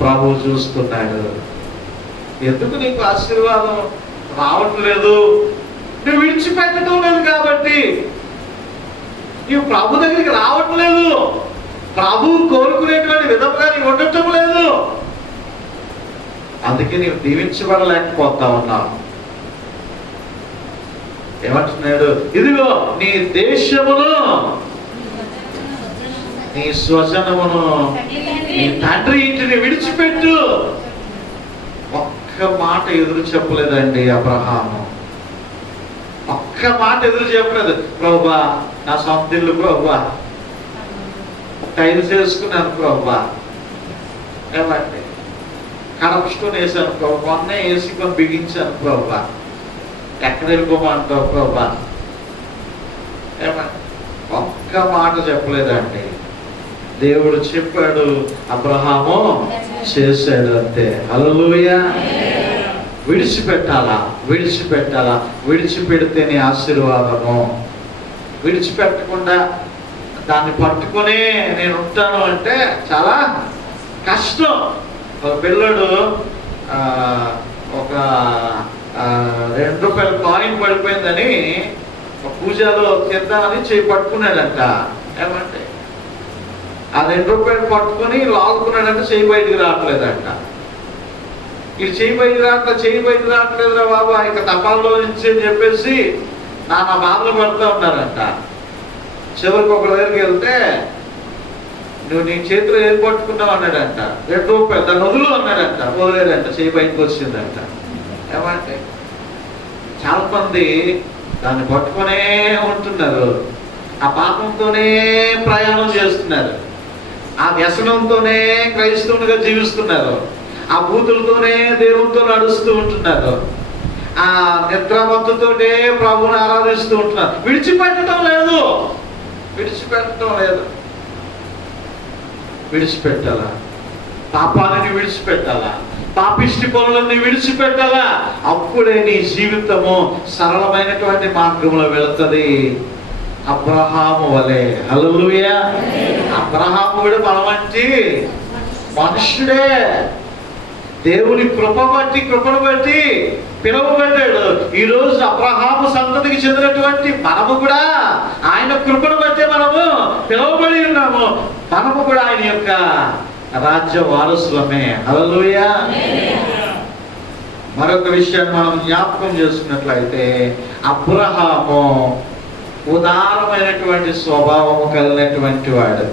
ప్రభువు చూస్తున్నాడు. ఎందుకు నీకు ఆశీర్వాదం రావట్లేదు? నువ్వు విడిచిపెట్టడం లేదు కాబట్టి. నీవు ప్రభు దగ్గరికి రావట్లేదు. ప్రభువు కోరుకునేటువంటి విధంగా నీవు ఉండటం లేదు. అందుకే నీవు దీవించబడలేకపోతా ఉన్నావు. ఏమంటున్నాడు? ఇదిగో నీ దేశమును, నీ స్వజనమును, నీ తండ్రి ఇంటిని విడిచిపెట్టు. ఒక్క మాట ఎదురు చెప్పలేదండి అబ్రహాము. ఒక్క మాట ఎదురు చెప్పలేదు. ప్రభువా, నా సొంత ఇల్లు ప్రభువా, టైల్స్ వేసుకున్నాను ప్రభువా, ఏమంటే కడప స్టోన్ వేసాను ప్రభు, మొన్నే వేసుకొని బిగించాను ప్రభువా, ఎక్కడ వెళ్ళిపోమంటావు ప్రభువా, ఏమంటే ఒక్క మాట చెప్పలేదండి. దేవుడు చెప్పాడు, అబ్రహాము చేశాడు, అంతే. హల్లెలూయా. విడిచిపెట్టాలా, విడిచిపెట్టాలా. విడిచిపెడితేనే ఆశీర్వాదము. విడిచిపెట్టకుండా దాన్ని పట్టుకునే నేను ఉంటాను అంటే చాలా కష్టం. ఒక పిల్లడు ఒక ₹2 కాయిన్ పడిపోయిందని పూజలో తిద్దామని చేయి పట్టుకున్నాడంట. ఏమంటే ఆ ₹2 పట్టుకుని లాగుకున్నాడంటే చేయి బయటికి రావట్లేదంట. ఇది చేయి బయటికి రావట్లేదురా బాబు, ఇక తపాల్లో నుంచి అని చెప్పేసి నాన్న బాధలు పడుతూ ఉన్నారంట. చివరికి ఒక దగ్గరికి వెళ్తే, నువ్వు నీ చేతిలో ఏం పట్టుకున్నావు అన్నాడంట. ₹2 దాన్ని వదులు అన్నాడంట. వదిలేదంట, చేయి బయటకు వచ్చిందంట. ఏమంటే చాలా మంది దాన్ని పట్టుకునే ఉంటున్నారు. ఆ పాపంతోనే ప్రయాణం చేస్తున్నారు. ఆ వ్యసనంతోనే క్రైస్తవునిగా జీవిస్తున్నారు. ఆ బూతులతోనే దేవునితో నడుస్తూ ఉంటున్నారు. ఆ నిద్రమత్తుతోనే ప్రభువుని ఆరాధిస్తూ ఉంటున్నారు. విడిచిపెట్టడం లేదు. విడిచిపెట్టాలా. పాపాలని విడిచిపెట్టాలా. పాపిష్టి పనులన్నీ విడిచిపెట్టాలా. అప్పుడే నీ జీవితము సరళమైనటువంటి మార్గంలో వెళుతుంది. అబ్రహాము వలె. హల్లెలూయా. అబ్రహాము కూడా మనమంటి మనుష్యుడే. దేవుని కృపను బట్టి పిలువబడ్డాడు. ఈరోజు అబ్రహాము సంతతికి చెందినటువంటి మనము కూడా ఆయన కృపను బట్టి మనము పిలువబడి ఉన్నాము. మనము కూడా ఆయన యొక్క రాజ్య వారసులమే. హల్లెలూయా. మరొక విషయాన్ని మనం జ్ఞాపకం చేసుకున్నట్లయితే, అబ్రహాము ఉదారమైనటువంటి స్వభావము కలిగినటువంటి వాడు.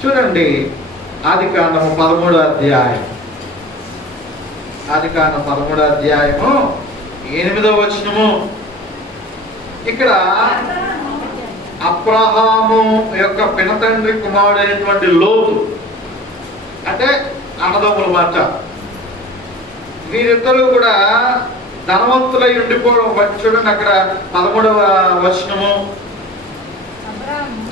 చూడండి, ఆదికాండము 13వ అధ్యాయం, ఆదికాండం 13వ అధ్యాయము 8వ వచనము. ఇక్కడ అబ్రహాము యొక్క పినతండ్రి కుమారుడైనటువంటి లోతు, అంటే అన్నదమ్ముల మాట, వీరిద్దరూ కూడా ధనవంతులై ఉండిపోవడం. చూడండి అక్కడ 13వ వచనము.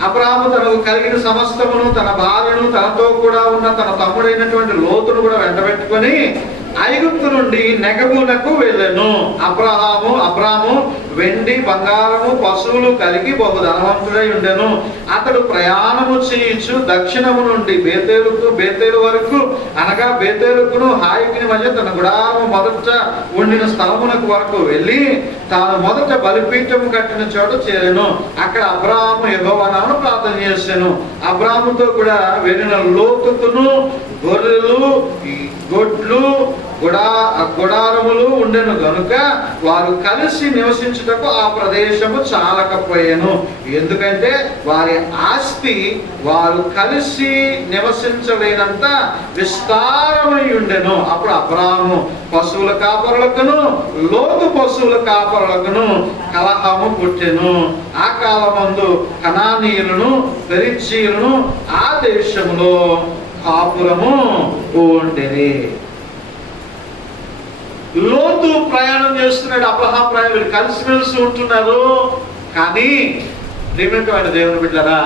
అబ్రహాము తనకు కలిగిన సమస్తమును, తన భార్యను, తనతో కూడా ఉన్న తన తమ్ముడైనటువంటి లోతును కూడా వెంటబెట్టుకొని ఐగుప్తు నుండి నెగబునకు వెళ్ళెను. అబ్రాము వెండి బంగారము పశువులు కలిగి బహు ధనవంతుడై ఉండెను. అతడు ప్రయాణము చేయించు దక్షిణము నుండి బేతేలు వరకు, అనగా బేతేలుకును హాయికి మధ్య తన గుడారము మొదట ఉండిన స్థలమునకు వరకు వెళ్ళి తాను మొదట బలిపీఠము కట్టిన చోట చేరెను. అక్కడ అబ్రాహాము యెహోవా నామమున ప్రార్థన చేశాను. అబ్రాహాముతో కూడా వెళ్ళిన లోతుకును గొర్రెలు, గొడ్లు, గుడారములు ఉండెను గనుక వారు కలిసి నివసించుటకు ఆ ప్రదేశము చాలకపోయాను. ఎందుకంటే వారి ఆస్తి వారు కలిసి నివసించలేనంత విస్తారమై ఉండెను. అప్పుడు అబ్రాహాము పశువుల కాపరులకును లోతు పశువుల కాపరులకును కలహము పుట్టెను. ఆ కాలమందు కనానీయులను పెరిజ్జీయులను ఆ దేశములో కాపురము ఉండేది. లోతు ప్రయాణం చేస్తున్నాడు, అబ్రహాం ప్రయాణం, కలిసిమెలిసి ఉంటున్నారు. కానీ ప్రియమైన దేవుని బిడ్డలారా,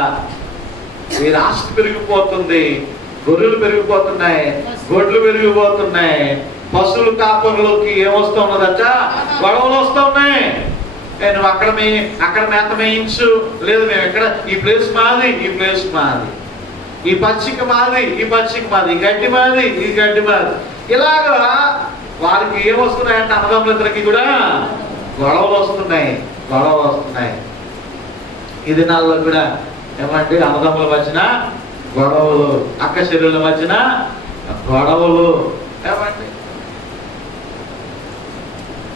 వీరి ఆస్తి పెరిగిపోతుంది, గొర్రెలు పెరిగిపోతున్నాయి, గొడ్లు పెరిగిపోతున్నాయి. పశువుల కాపరులకి ఏమొస్తా ఉన్నదట? గొడవలు వస్తూ ఉన్నాయి. నువ్వు అక్కడ మేత మేయించు, లేదు మేము ఎక్కడ, ఈ ప్లేస్ మాది, ఈ ప్లేస్ మాది, ఈ పచ్చిక మాది, ఈ పచ్చిక మాది, ఈ గడ్డి మాది, ఈ గడ్డి మాది. ఇలాగా వారికి ఏమొస్తున్నాయంటే అన్నదమ్ములిద్దరికి కూడా గొడవలు వస్తున్నాయి. ఈ దినాల్లో కూడా ఏమంటే అన్నదమ్ముల మధ్యన గొడవలు, అక్క చెల్లెల మధ్యన గొడవలు. ఏమంటే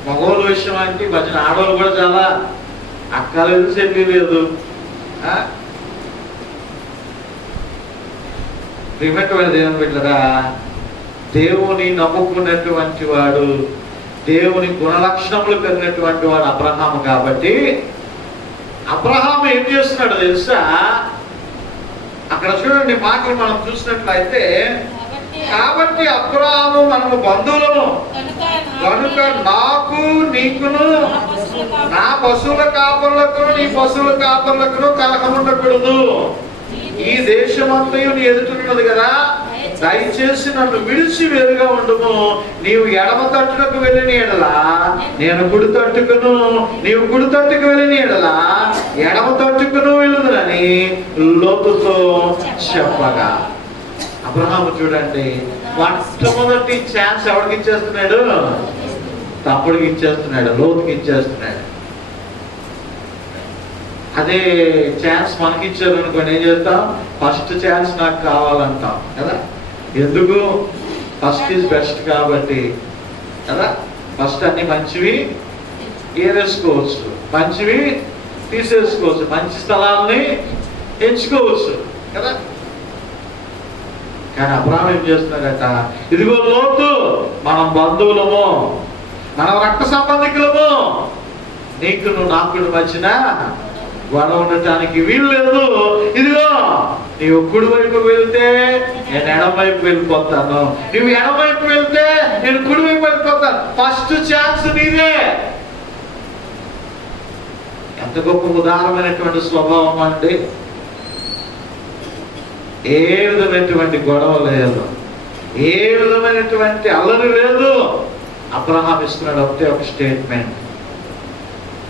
మగవాళ్ళ విషయం అంటే మధ్యన ఆడవాళ్ళు కూడా చాలా అక్క లేదు, చెల్లి లేదు. ప్రియమైన దేవుని బిడ్డలారా, దేవుని నమ్ముకున్నటువంటి వాడు, దేవుని గుణలక్షణములు కలిగినటువంటి వాడు అబ్రహాము. కాబట్టి అబ్రహాము ఏం చేస్తున్నాడు తెలుసా? అక్కడ చూడండి మాటలు మనం చూసినట్లయితే, కాబట్టి అబ్రహాము మనము బంధువులము కనుక నాకు నీకును నా పశువుల కాపరులకు నీ పశువుల కాపరులకు కలహం ఉండకూడదు. ఈ దేశమంతయు నీ ఎదుటున్నది కదా, దయచేసి నన్ను విడిచి వేరుగా ఉండుము. నీవు ఎడమ తట్టుకు వెళ్ళిన ఎడలా నేను కుడి తట్టుకును, నీవు కుడి తట్టుకు వెళ్ళిన ఎడలా ఎడమ తట్టుకును వెళ్ళుదునని లోతుతో చెప్పగా, అబ్రహాము చూడండి మొట్టమొదటి ఛాన్స్ ఎవరికి ఇచ్చేస్తున్నాడు? తమ్ముడికి ఇచ్చేస్తున్నాడు, లోతుకి ఇచ్చేస్తున్నాడు. అదే ఛాన్స్ మనకి ఇచ్చారు అనుకోండి, ఏం చేస్తాం? ఫస్ట్ ఛాన్స్ నాకు కావాలంటాం కదా. ఎందుకు? ఫస్ట్ ఈజ్ బెస్ట్ కాబట్టి కదా. ఫస్ట్ అన్ని మంచివి ఏరేసుకోవచ్చు, మంచివి తీసేసుకోవచ్చు, మంచి స్థలాల్ని ఎంచుకోవచ్చు కదా. కానీ అబ్రహాము ఏం చేస్తున్నాడట? ఇదిగో లోతు, మనం బంధువులము, మనం రక్త సంబంధికులము, నీకు నాకు మధ్యన గొడవ ఉండటానికి వీలు లేదు. ఇదిగో నీవు కుడి వైపు వెళ్తే నేను ఎడమవైపు వెళ్ళిపోతాను, నువ్వు ఎడమవైపు వెళ్తే నేను కుడి వైపు వెళ్ళిపోతాను. ఫస్ట్ ఛాన్స్ నీదే. ఎంత గొప్ప ఉదాహరణమైనటువంటి స్వభావం అండి. ఏ విధమైనటువంటి గొడవ లేదు, ఏ విధమైనటువంటి అల్లరి లేదు. అబ్రహాం ఇస్తున్నాడు ఒకటే ఒక స్టేట్మెంట్.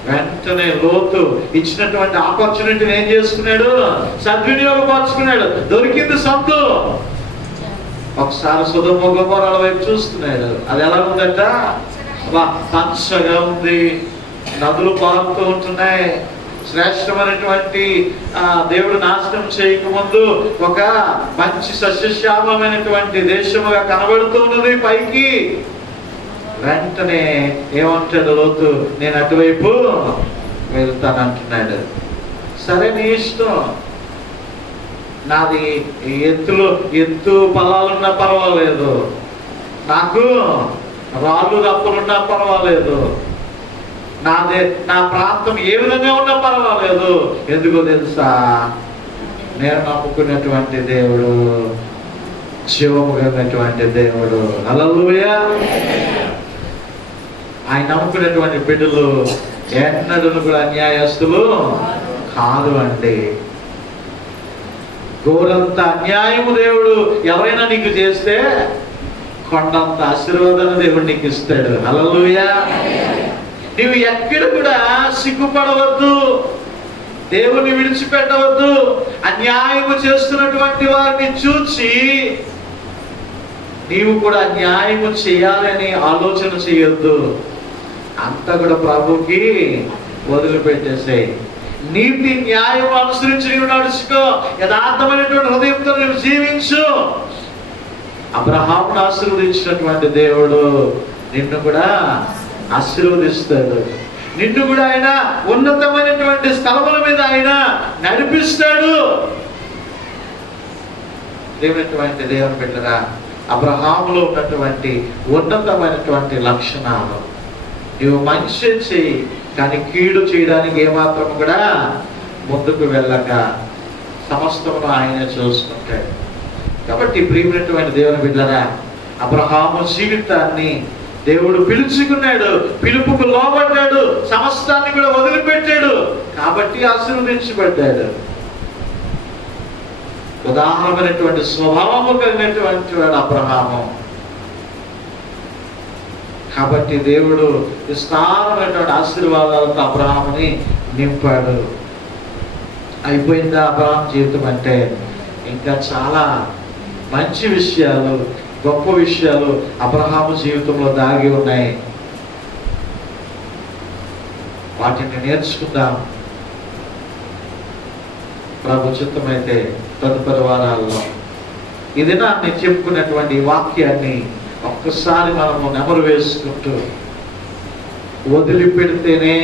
వెంటనే లోతు ఇచ్చినటువంటి ఆపర్చునిటీని ఏం చేసుకున్నాడు? సద్వినియోగపరుచుకున్నాడు. దొరికింది సొంతు. ఒకసారి సొదొమ గొమొర్రా వైపు చూస్తున్నాడు. అది ఎలా ఉందట? పచ్చగా ఉంది, నదులు పారుతూ ఉంటున్నాయి. శ్రేష్టమైనటువంటి దేవుడు నాశనం చేయకముందు ఒక మంచి సస్యశ్యామమైనటువంటి దేశముగా కనబడుతున్నది పైకి. వెంటనే ఏమంటాడు లోతు? నేను అటువైపు వెళ్తానంటున్నాడు. సరే నీ ఇష్టం, నాది ఎత్తు పొలాలున్నా పర్వాలేదు, నాకు రాళ్ళు రప్పలున్నా పర్వాలేదు, నా ప్రాంతం ఏ విధంగా ఉన్నా పర్వాలేదు. ఎందుకో తెలుసా? నేను నమ్ముకున్నటువంటి దేవుడు జీవము కలిగినటువంటి దేవుడు. హల్లెలూయా. ఆయన నమ్ముకునేటువంటి బిడ్డలు ఎన్నడూ కూడా అన్యాయస్తులు కాదు అండి. ఘోరంత అన్యాయము దేవుడు ఎవరైనా నీకు చేస్తే కొండంత ఆశీర్వాదాన్ని దేవుడు నీకు ఇస్తాడు. హల్లెలూయా. నీవు ఎక్కడ కూడా సిగ్గుపడవద్దు, దేవుని విడిచిపెట్టవద్దు. అన్యాయము చేస్తున్నటువంటి వారిని చూచి నీవు కూడా అన్యాయము చేయాలని ఆలోచన చేయొద్దు. అంతా కూడా ప్రభుకి వదిలిపెట్టేసాయి. నీతి న్యాయం అనుసరించి నువ్వు నడుచుకో. యథార్థమైనటువంటి హృదయంతో నువ్వు జీవించు. అబ్రహామును ఆశీర్వదించినటువంటి దేవుడు నిన్ను కూడా ఆశీర్వదిస్తాడు. నిన్ను కూడా ఆయన ఉన్నతమైనటువంటి స్థలముల మీద ఆయన నడిపిస్తాడు. దేవుని బిడ్డరా, అబ్రహాములో ఉన్నటువంటి ఉన్నతమైనటువంటి లక్షణాలు, నువ్వు మంచి చెయ్యి కానీ కీడు చేయడానికి ఏమాత్రం కూడా ముందుకు వెళ్ళక సమస్తమును ఆయనే చూసుకుంటాడు. కాబట్టి ప్రియమైనటువంటి దేవుని బిడ్డరా, అబ్రహాము జీవితాన్ని దేవుడు పిలుచుకున్నాడు, పిలుపుకు లోబడ్డాడు, సమస్తాన్ని కూడా వదిలిపెట్టాడు, కాబట్టి ఆశీర్వదించబడ్డాడు. ఉదాహరణమైనటువంటి స్వభావము కలిగినటువంటి వాడు అబ్రహాము. కాబట్టి దేవుడు విస్తారమైనటువంటి ఆశీర్వాదాలతో అబ్రహాముని నింపాడు. అయిపోయిందా అబ్రహాం జీవితం అంటే? ఇంకా చాలా మంచి విషయాలు, గొప్ప విషయాలు అబ్రహాము జీవితంలో దాగి ఉన్నాయి. వాటిని నేర్చుకుందాం. ప్రభు చిత్తమైతే తదుపరి వారాల్లో ఇది నేను చెప్పుకున్నటువంటి వాక్యాన్ని ఒక్కసారి మనము నెమరు వేసుకుంటూ, వదిలిపెడితేనే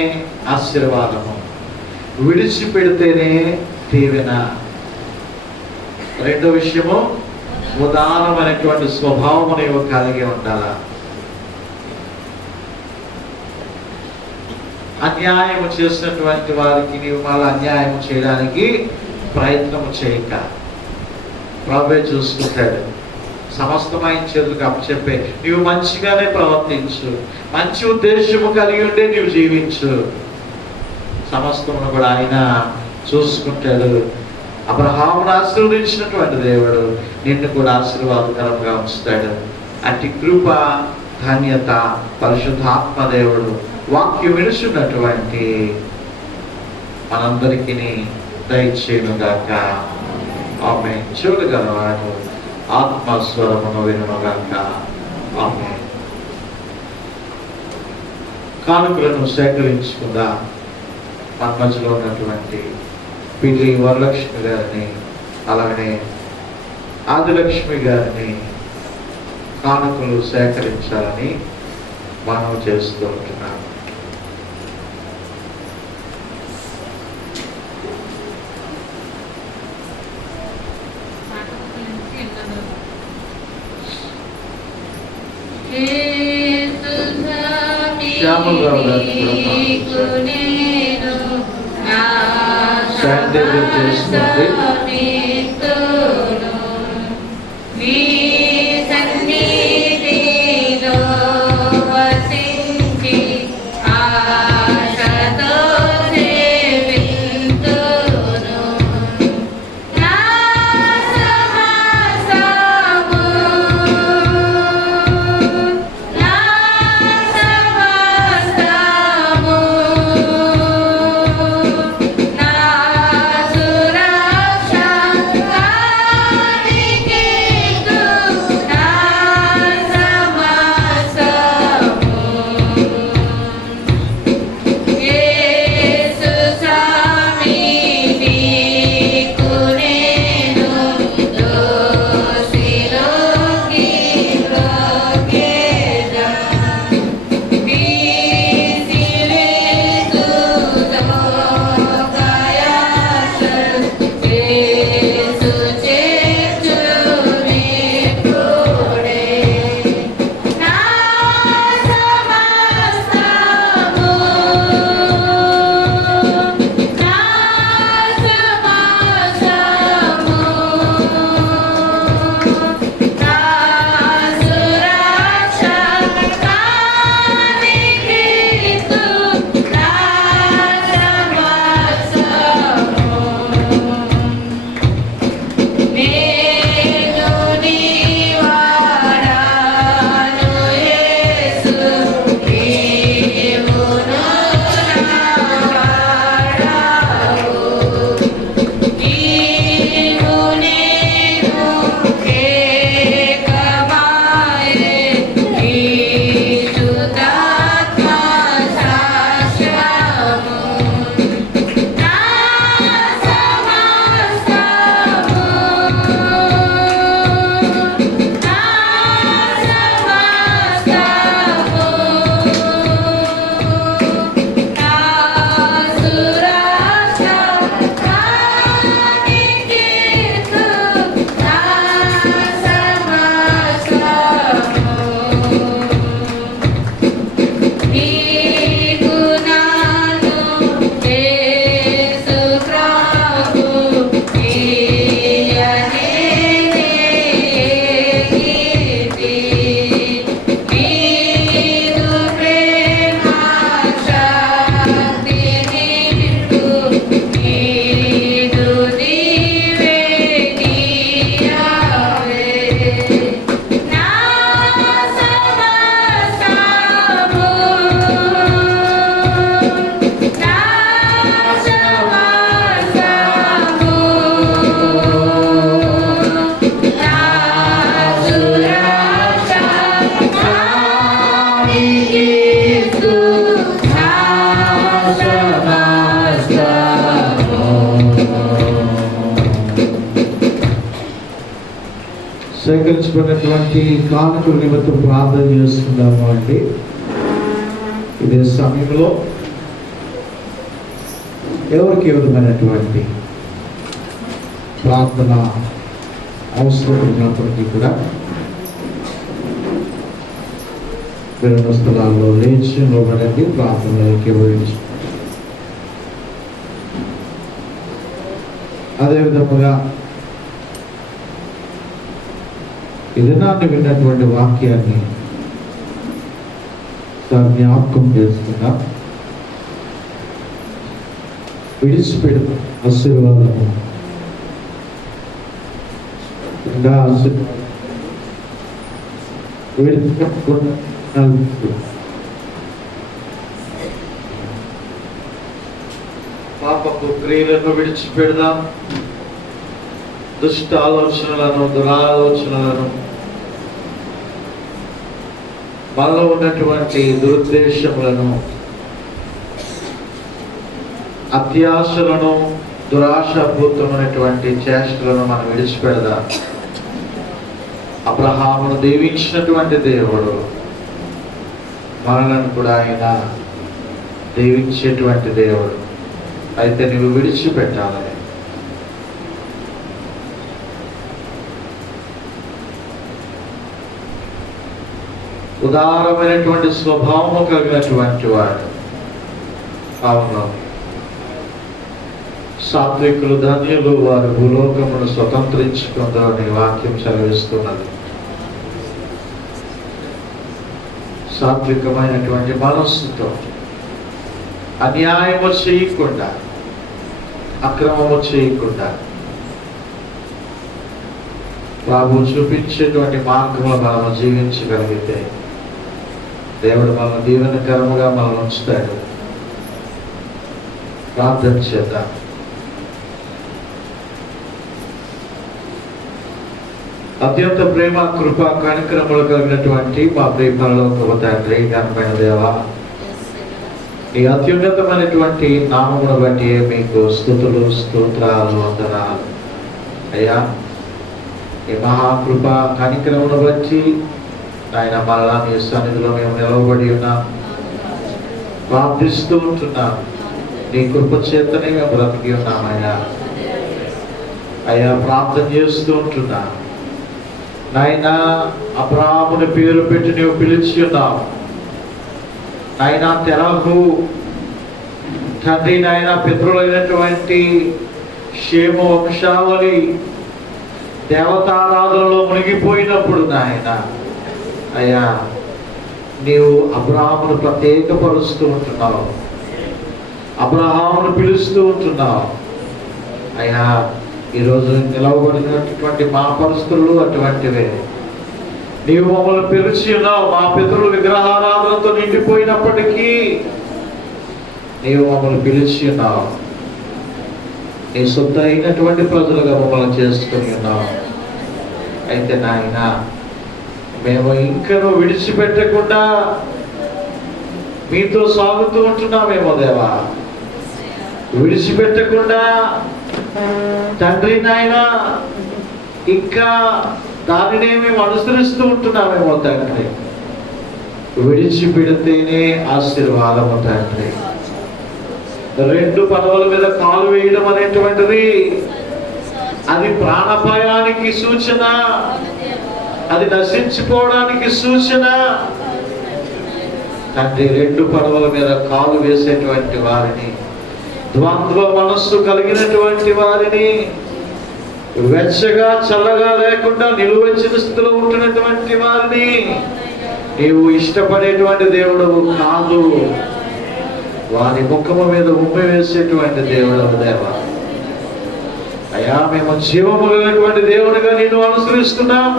ఆశీర్వాదము, విడిచిపెడితేనే దీవెన. రెండో విషయము, ఉదారమైనటువంటి స్వభావం నీవు కలిగి ఉండాలా. అన్యాయం చేసినటువంటి వారికి నీవు మళ్ళీ అన్యాయం చేయడానికి ప్రయత్నం చేయక, ప్రభువే చూసుకుంటాడు. సమస్తమైన చేతులకు అప్పచెప్పే నీవు మంచిగానే ప్రవర్తించు, మంచి ఉద్దేశము కలిగి ఉండే నీవు జీవించు, సమస్తమును కూడా ఆయన చూసుకుంటాడు. అబ్రహామును ఆశీర్వదించినటువంటి దేవుడు నిన్ను కూడా ఆశీర్వాదకరంగా ఉంచుతాడు. అట్టి కృప, ధన్యత పరిశుద్ధాత్మ దేవుడు వాక్యం వినుచున్నటువంటి మనందరికీ దయచేయునుగాక. ఆమేన్. చూడగలవాడు ఆత్మస్వరమును వినుగాక. ఆమేన్. కానుకలను సేకరించుకుందాం. మన మధ్యలో ఉన్నటువంటి పిల్లి వరలక్ష్మి గారిని, అలాగనే ఆదిలక్ష్మి గారిని కానుకలు సేకరించాలని మనం చేస్తూ ఉంటున్నాం. శ్యామలరావు గారిని శానిటైజర్ చేస్తుంది. సమర్పించుకున్నటువంటి కానుకల నిమిత్తం ప్రార్థన చేస్తున్నాము అండి. ఇదే సమయంలో ఎవరికి విధమైనటువంటి ప్రార్థన అవసరం ఉన్నప్పటికీ కూడా వివిధ స్థలాల్లో లేచి నిలబడండి, ప్రార్థనకి వివరించి. అదేవిధముగా ఈ దినాన్ని విన్నటువంటి వాక్యాన్ని జ్ఞాపకం చేసుకున్నా. విడిచిపెడు ఆశీర్వాదము పాపపు క్రియలను విడిచిపెడదాం, దుష్ట ఆలోచనలను, దురాలోచనలను, మనలో ఉన్నటువంటి దురుద్దేశములను, అత్యాశలను, దురాశాపూర్తమైనటువంటి చేష్టలను మనం విడిచిపెడదాం. అబ్రహామును దీవించినటువంటి దేవుడు మనలను కూడా ఆయన దీవించేటువంటి దేవుడు. అయితే నువ్వు విడిచిపెట్టాలని. ఉదారమైనటువంటి స్వభావము కలిగినటువంటి వాడు. అవును, సాత్వికులు ధన్యులు, వారు భూలోకమును స్వతంత్రించుకుందామని వాక్యం చదివిస్తున్నది. సాత్వికమైనటువంటి మనస్సుతో అన్యాయము చేయకుండా, అక్రమము చేయకుండా ప్రభు చూపించేటువంటి మార్గంలో మనము జీవించగలిగితే దేవుడు మనల్ని దీవెనకరముగా మనం ఉంచుతాడు. ప్రార్థన చేద్దాం. అత్యంత ప్రేమ, కృప, కనికరములు కలిగినటువంటి మా ప్రియ పరలోకపు తండ్రి, ఘనమైన దేవా, ఈ అత్యున్నతమైనటువంటి నామమును బట్టి మీకు స్తుతులు, స్తోత్రాలు, వందనాలు అయ్యా. ఈ మహాకృప, కనికరమును బట్టి ఆయన మరలా మీ సన్నిధిలో మేము నిలవబడి ఉన్నాం, ప్రార్థిస్తూ ఉంటున్నాం. నీ కృప చేతనే మేము బ్రతికి ఉన్నామయ్యా. అయ్యా, ప్రార్థన చేస్తూ ఉంటున్నాం నాయనా. అబ్రాహాముని పేరు పెట్టి నువ్వు పిలిచి ఉన్నావు నాయనా. తెరహు తండ్రి నాయన, పితృలైనటువంటి షేము వంశావళి దేవతారాధనలో మునిగిపోయినప్పుడు నాయన అయ్యా, నీవు అబ్రాహామును ప్రత్యేకపరుస్తూ ఉంటున్నావు, అబ్రహామును పిలుస్తూ ఉంటున్నావు అయ్యా. ఈరోజు నిలవబడినటువంటి మా పరిస్థితులు అటువంటివే. నీవు మమ్మల్ని పిలిచి ఉన్నావు. మా పితరులు విగ్రహారాధనతో నిండిపోయినప్పటికీ నీవు మమ్మల్ని పిలిచి ఉన్నావు. నీ సొంత అయినటువంటి ప్రజలుగా మమ్మల్ని చేసుకుని ఉన్నావు. అయితే నాయన, మేము ఇంకనూ విడిచిపెట్టకుండా మీతో సాగుతూ ఉంటున్నామేమో దేవా. విడిచిపెట్టకుండా తండ్రి నాయన, ఇంకా దానినే మేము అనుసరిస్తూ ఉంటున్నామేమో తండ్రి. విడిచిపెడితేనే ఆశీర్వాదము తండ్రి. రెండు పడవల మీద కాలు వేయడం అనేటువంటిది అది ప్రాణాపాయానికి సూచన, అది నశించిపోవడానికి సూచన తండ్రి. రెండు పడవల మీద కాలు వేసేటువంటి వారిని, ద్వంద్వ మనస్సు కలిగినటువంటి వారిని, వెచ్చగా చల్లగా లేకుండా నిలువెచ్చిన స్థితిలో ఉంటున్నటువంటి వారిని నీవు ఇష్టపడేటువంటి దేవుడు కాదు. వారి ముఖము మీద ఉమ్మి వేసేటువంటి దేవుడు దేవా. అయ్యా, మేము జీవము కలిగినటువంటి దేవుడిగా నిన్ను అనుసరిస్తున్నాం,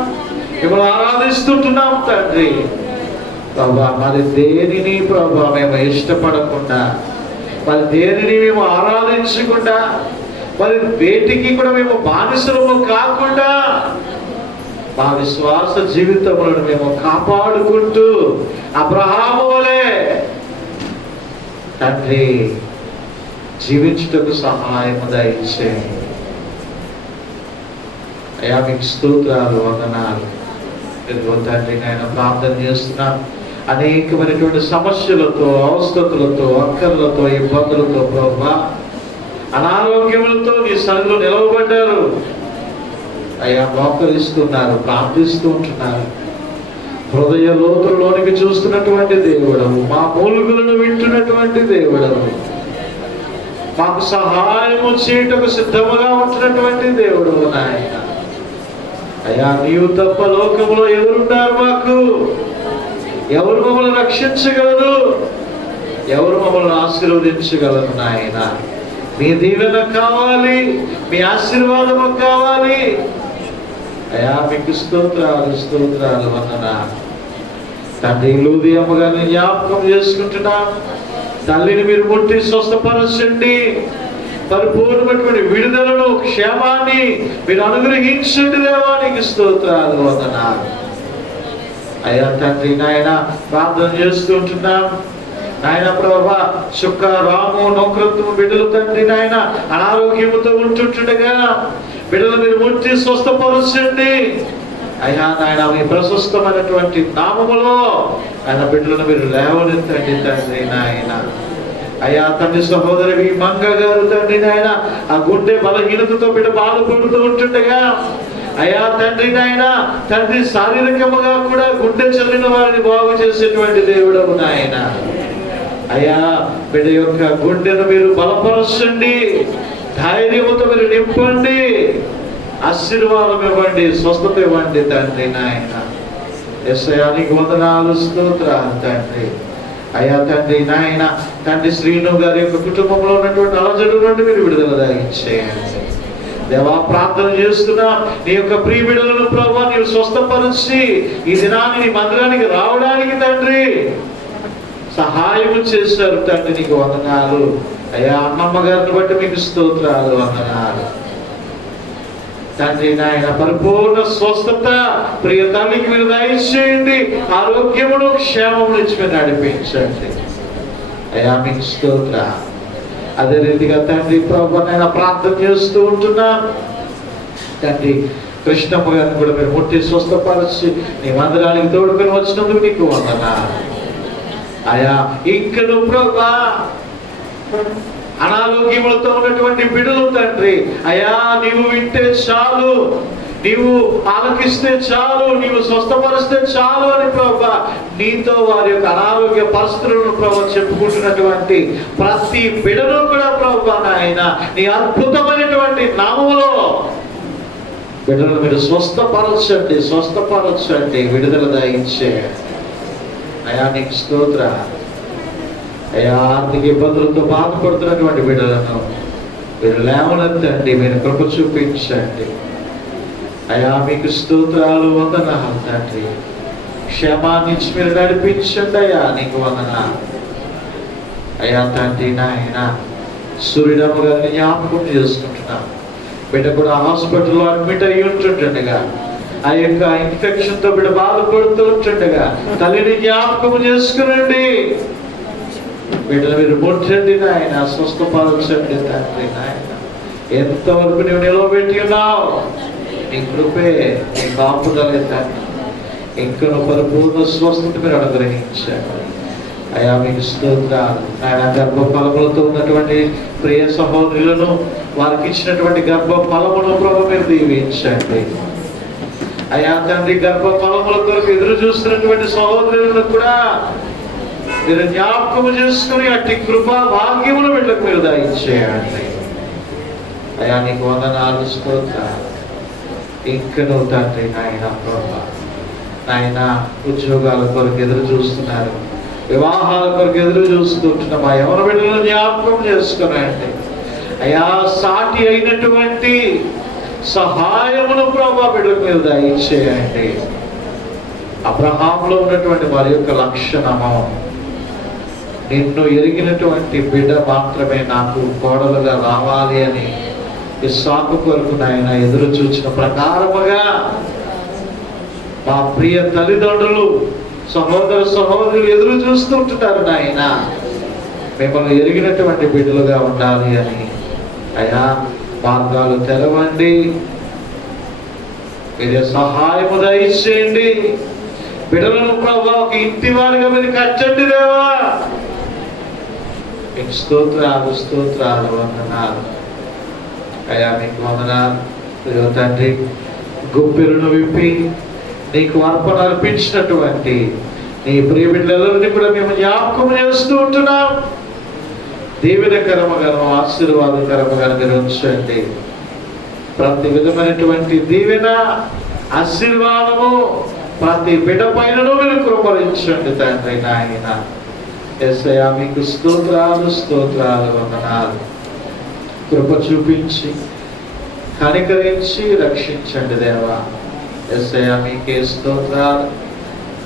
మిమ్మల్ని ఆరాధిస్తుంటున్నాం తండ్రి. ప్రభా, మరి దేనిని ప్రభా మేము ఇష్టపడకుండా, మరి దేనిని మేము ఆరాధించకుండా, మరి వేటికి కూడా మేము బానిసలము కాకుండా మా విశ్వాస జీవితములను మేము కాపాడుకుంటూ అబ్రహాము వలె తండ్రి జీవించుటకు సహాయము దయచేయండి అయ్యా. మీకు స్తోత్రాలు, వందనాలు. ఇదిగో తండ్రి నాయన ప్రార్థన చేస్తున్నాం. అనేకమైనటువంటి సమస్యలతో, అవస్థతులతో, అక్కర్లతో, ఇబ్బందులతో ప్రభువా, అనారోగ్యములతో నీ సన్నిధిలో నిలవబడ్డారు అయ్యా. మోకరిస్తున్నారు, ప్రార్థిస్తూ ఉంటున్నారు. హృదయ లోతుల్లోనికి చూస్తున్నటువంటి దేవుడవు, మా మూలుగులను వింటున్నటువంటి దేవుడవు, మాకు సహాయము చేయటకు సిద్ధముగా ఉంటున్నటువంటి దేవుడవు నాయన. అయ్యా, నీవు తప్ప లోకములో ఎవరున్నారు? మాకు ఎవరు మమ్మల్ని రక్షించగలరు? ఎవరు మమ్మల్ని ఆశీర్వదించగలరు నాయన? మీ దీవెన కావాలి, మీ ఆశీర్వాదము కావాలి అయ్యా. మీకు స్తోత్రాలు, స్తోత్రాలు, వందనాలు తండ్రి. లూదియమ్మ గారిని జ్ఞాపకం చేసుకుంటున్నా. తల్లిని మీరు ముట్టి స్వస్థపరచండి. పరిపూర్ణమైనటువంటి విడుదలను, క్షేమాన్ని మీరు అనుగ్రహించండి దేవా. నీకు స్తోత్రాలు, వందనాలు అయ్యా. తండ్రి నాయన ప్రార్థన చేస్తుంటున్నాం నాయన. ప్రభా చుక్క రాము నౌకరత్వం బిడ్డలు తండ్రి నాయన అనారోగ్యముతో ఉంటుండగా బిడ్డలు మీరు ముట్టి స్వస్థపరచండి అయ్యా. నాయన మీ ప్రశస్తమైనటువంటి నామములో ఆయన బిడ్డలను మీరు లేవనెత్తండి తండ్రి నాయన. అయ్యా తండ్రి, సహోదరి మంగ గారు తండ్రి నాయన ఆ గుండె బలహీనతతో బిడ్డ బాధపడుతూ ఉంటుండగా అయ్యా తండ్రి నాయన, తండ్రి శారీరకముగా కూడా గుండె చల్లిన వారిని బాగు చేసేటువంటి దేవుడవు నాయన. అయ్యా బిడ్డ యొక్క గుండెను మీరు బలపరచండి, ధైర్యముతో మీరు నింపండి, ఆశీర్వాదం ఇవ్వండి, స్వస్థత ఇవ్వండి తండ్రి నాయన. యేసయ్యా నీకు వందనాలు, స్తోత్రాలు తండ్రి. అయ్యా తండ్రి నాయన, తండ్రి శ్రీను గారి యొక్క కుటుంబంలో ఉన్నటువంటి అలజడు నుండి మీరు విడుదల దాగించేయండి దేవా. ప్రార్థన చేస్తున్నా నీ యొక్క ప్రియబిడ్డలను ప్రభువా నీవు స్వస్థపరిచి ఈ దినాన్ని నీ మందిరానికి రావడానికి తండ్రి సహాయం చేశారు తండ్రి. నీకు వందనాలు అయ్యా. అమ్మమ్మ గారిని బట్టి మీకు స్తోత్రాలు, వందనాలు తండ్రి నాయన. పరిపూర్ణ స్వస్థత ప్రియ తల్లికి మీరు దయచేయండి. ఆరోగ్యమును, క్షేమమును ఇచ్చి మీరు నడిపించండి అయ్యా. మీకు స్తోత్ర. అదే రీతిగా తండ్రి ప్రభు నేను ప్రార్థన చేస్తూ ఉంటున్నా తండ్రి. కృష్ణమ్మ గారిని కూడా మీరు ముట్టి స్వస్థపరిచి నీ మందిరానికి తోడుకొని వచ్చినందుకు నీకు వందనాలు అయ్యా. ఇక్కడ ప్రభా అనారోగ్యములతో ఉన్నటువంటి బిడ్డలు తండ్రి అయ్యా, నీవు వింటే చాలు, నీవు ఆలకిస్తే చాలు, నీవు స్వస్థపరిస్తే చాలు అని ప్రభా నీతో వారి యొక్క అనారోగ్య పరిస్థితులను ప్రభా చెప్పుకుంటున్నటువంటి ప్రతి బిడ్డను కూడా ప్రభా నాయన నీ అద్భుతమైనటువంటి నామములో బిడ్డలను మీరు స్వస్థపరచండి, స్వస్థపరచండి, విడుదల దయచేయండి అయ్యా. నీకు స్తోత్ర అయ్యా. ఆర్థిక ఇబ్బందులతో బాధపడుతున్నటువంటి బిడ్డలను మీరు లేవనెత్తండి, మీరు కృప చూపించండి అయ్యా. మీకు స్తోత్రాలు, వందనాలు తండ్రి. క్షేమాన్ని ఇచ్చి మీరు నడిపించండి అయ్యా. నీకు వందనాలు అయ్యా తండ్రి నాయన. సూర్యుడమ్మ గారిని జ్ఞాపకం చేసుకుంటున్నాం. బిడ్డ కూడా హాస్పిటల్లో అడ్మిట్ అయ్యి ఉంటుండగా ఆ యొక్క ఇన్ఫెక్షన్ తో బిడ్డ బాధపడుతూ ఉంటుండగా తల్లిని జ్ఞాపకం చేసుకునండి. బిడ్డలు మీరు ముట్టండి నాయన, స్వస్థపరచండి తండ్రి నాయన. ఎంతవరకు నువ్వు నిలవబెట్టి ఉన్నావు నీ కృపే, నీ కాపుదలే తండ్రి. ఇంకా పరిపూర్ణ స్వస్థత మీరు అనుగ్రహించండి అయ్యా. మీకు స్తోత్రాలు ఆయన. గర్భఫలములతో ఉన్నటువంటి ప్రియ సహోదరులను వారికి ఇచ్చినటువంటి గర్భఫలమును ప్రభు మీరు దీవించండి అయ్యా తండ్రి. గర్భఫలముల కొరకు ఎదురు చూస్తున్నటువంటి సహోదరులను కూడా మీరు జ్ఞాపకం చేసుకుని అట్టి కృపా భాగ్యములు వీళ్ళకు మీరు దయచేయండి అయ్యా. నీకు వందనాలు, స్తోత్రాలు. ఇంకనూ తండ్రి నాయన ప్రభా నాయన ఉద్యోగాల కొరకు ఎదురు చూస్తున్నారు, వివాహాల కొరకు ఎదురు చూస్తుంటున్నాం. ఆ ఎవరి బిడ్డలను జ్ఞాపకం చేసుకునండి అయ్యా. సాటి అయినటువంటి సహాయమును ప్రభా బిడ్డకు మీరు దయచేయండి. అబ్రహాములో ఉన్నటువంటి వారి యొక్క లక్షణము నిన్ను ఎరిగినటువంటి బిడ్డ మాత్రమే నాకు కోడలుగా రావాలి అని ఇస్సాకు కొరకు నాయన ఎదురు చూచిన ప్రకారముగా మా ప్రియ తల్లిదండ్రులు, సహోదర సహోదరులు ఎదురు చూస్తుంటున్నారు నాయన. మిమ్మల్ని ఎరిగినటువంటి బిడ్డలుగా ఉండాలి అని అయ్యా మార్గాలు తెరవండి. మీరే సహాయము దయచేయండి. బిడ్డలను ప్రభా ఒక ఇంటి వారిగా మీరు కట్టండి దేవా. మీకు స్తోత్రాలు స్తోత్రాలు వందనాలు అయ్యా. మీకు వందనాలు తండ్రి. గుప్పిరును విప్పి నీకు అర్పణ అర్పించినటువంటి నీ ప్రియ బిడ్డలందరినీ కూడా మేము జ్ఞాపకం చేస్తూ ఉంటున్నాం. దీవెనకరముగాను ఆశీర్వాదకరముగాను మీరు ఉంచండి. ప్రతి విధమైనటువంటి దీవెన ఆశీర్వాదము ప్రతి బిడ్డ పైనను మీరు కృపరించండి తండ్రి నాయన. యేసయ్యా మీకు స్తోత్రాలు స్తోత్రాలు వందనాలు. కృప చూపించి కనికరించి రక్షించండి దేవా. యేసయ్యా మీకే స్తోత్రాలు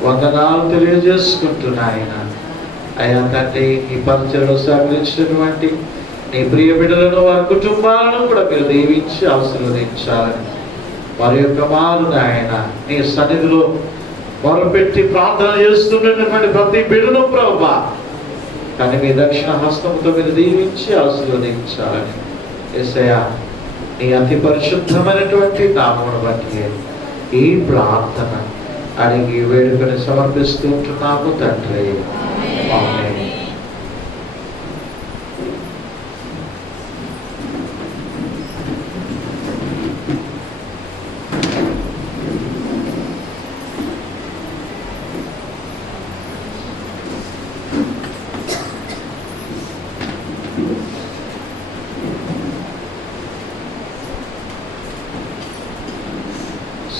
వందనాలు తెలియజేసుకుంటున్నాయన. అయ్యా తండ్రి, ఈ పరిచయలో సహకరించినటువంటి నీ ప్రియ బిడ్డలను వారి కుటుంబాలను కూడా మీరు దీవించి ఆశీర్వదించాలని వారి యొక్క మారు నాయన నీ సన్నిధిలో మొరపెట్టి ప్రార్థన చేస్తున్నటువంటి ప్రతి బిడ్డను ప్రభువా కానీ మీ దక్షిణ హస్తముతో మీరు దీవించి ఆశీర్వదించాలని యేసయ్యా నీ అతి పరిశుద్ధమైనటువంటి నామమును బట్టి ఈ ప్రార్థన అడిగి వేడుకని సమర్పిస్తూ ఉంటున్నాము తండ్రి. ఆమేన్.